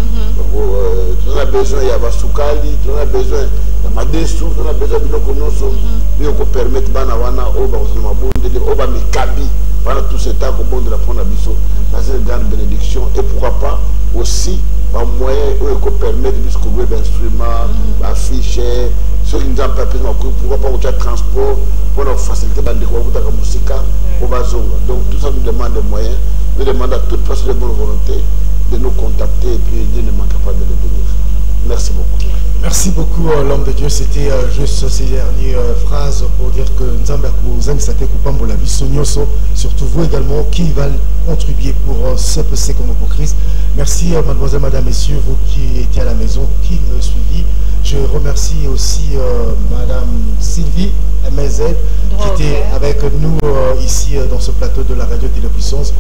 on a besoin ya ba sukali on a besoin ya madesu on a besoin biloko noso bio ko permettre bana wana o ba ozana mabonde o ba mikabi pendant tout ce temps ko bonde la fond biso ça c'est une grande bénédiction et pourquoi pas aussi ba moyen o ko permettre bisco web instrument ba fichier ceux qui nous ont pas pris pourquoi pas au transport pour faciliter la découverte de la musique au Bazonga. Donc tout ça nous demande des moyens, nous demande à toute personne de bonne volonté de nous contacter et puis Dieu ne manquera pas de le bénir. Merci beaucoup. Merci beaucoup l'homme de Dieu, c'était juste ces dernières phrases pour dire que nous avons surtout vous également qui va contribuer pour CPC comme pour Christ. Merci mademoiselle, madame, messieurs, vous qui étiez à la maison, qui me suivi. Je remercie aussi madame Sylvie MZ qui était avec nous ici dans ce plateau de la radio Télépuissance.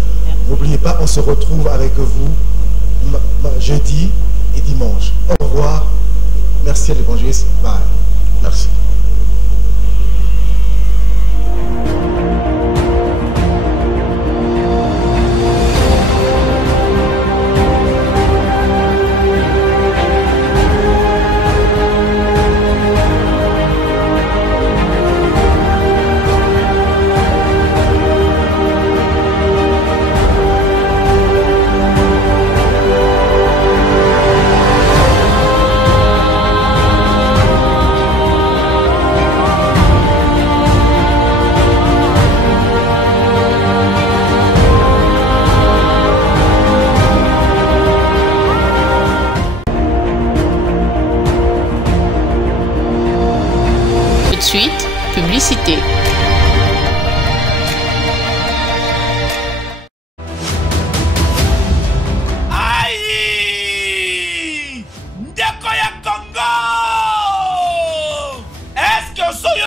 N'oubliez pas, on se retrouve avec vous jeudi et dimanche. Au revoir. Merci à l'évangéliste. Bye. Merci.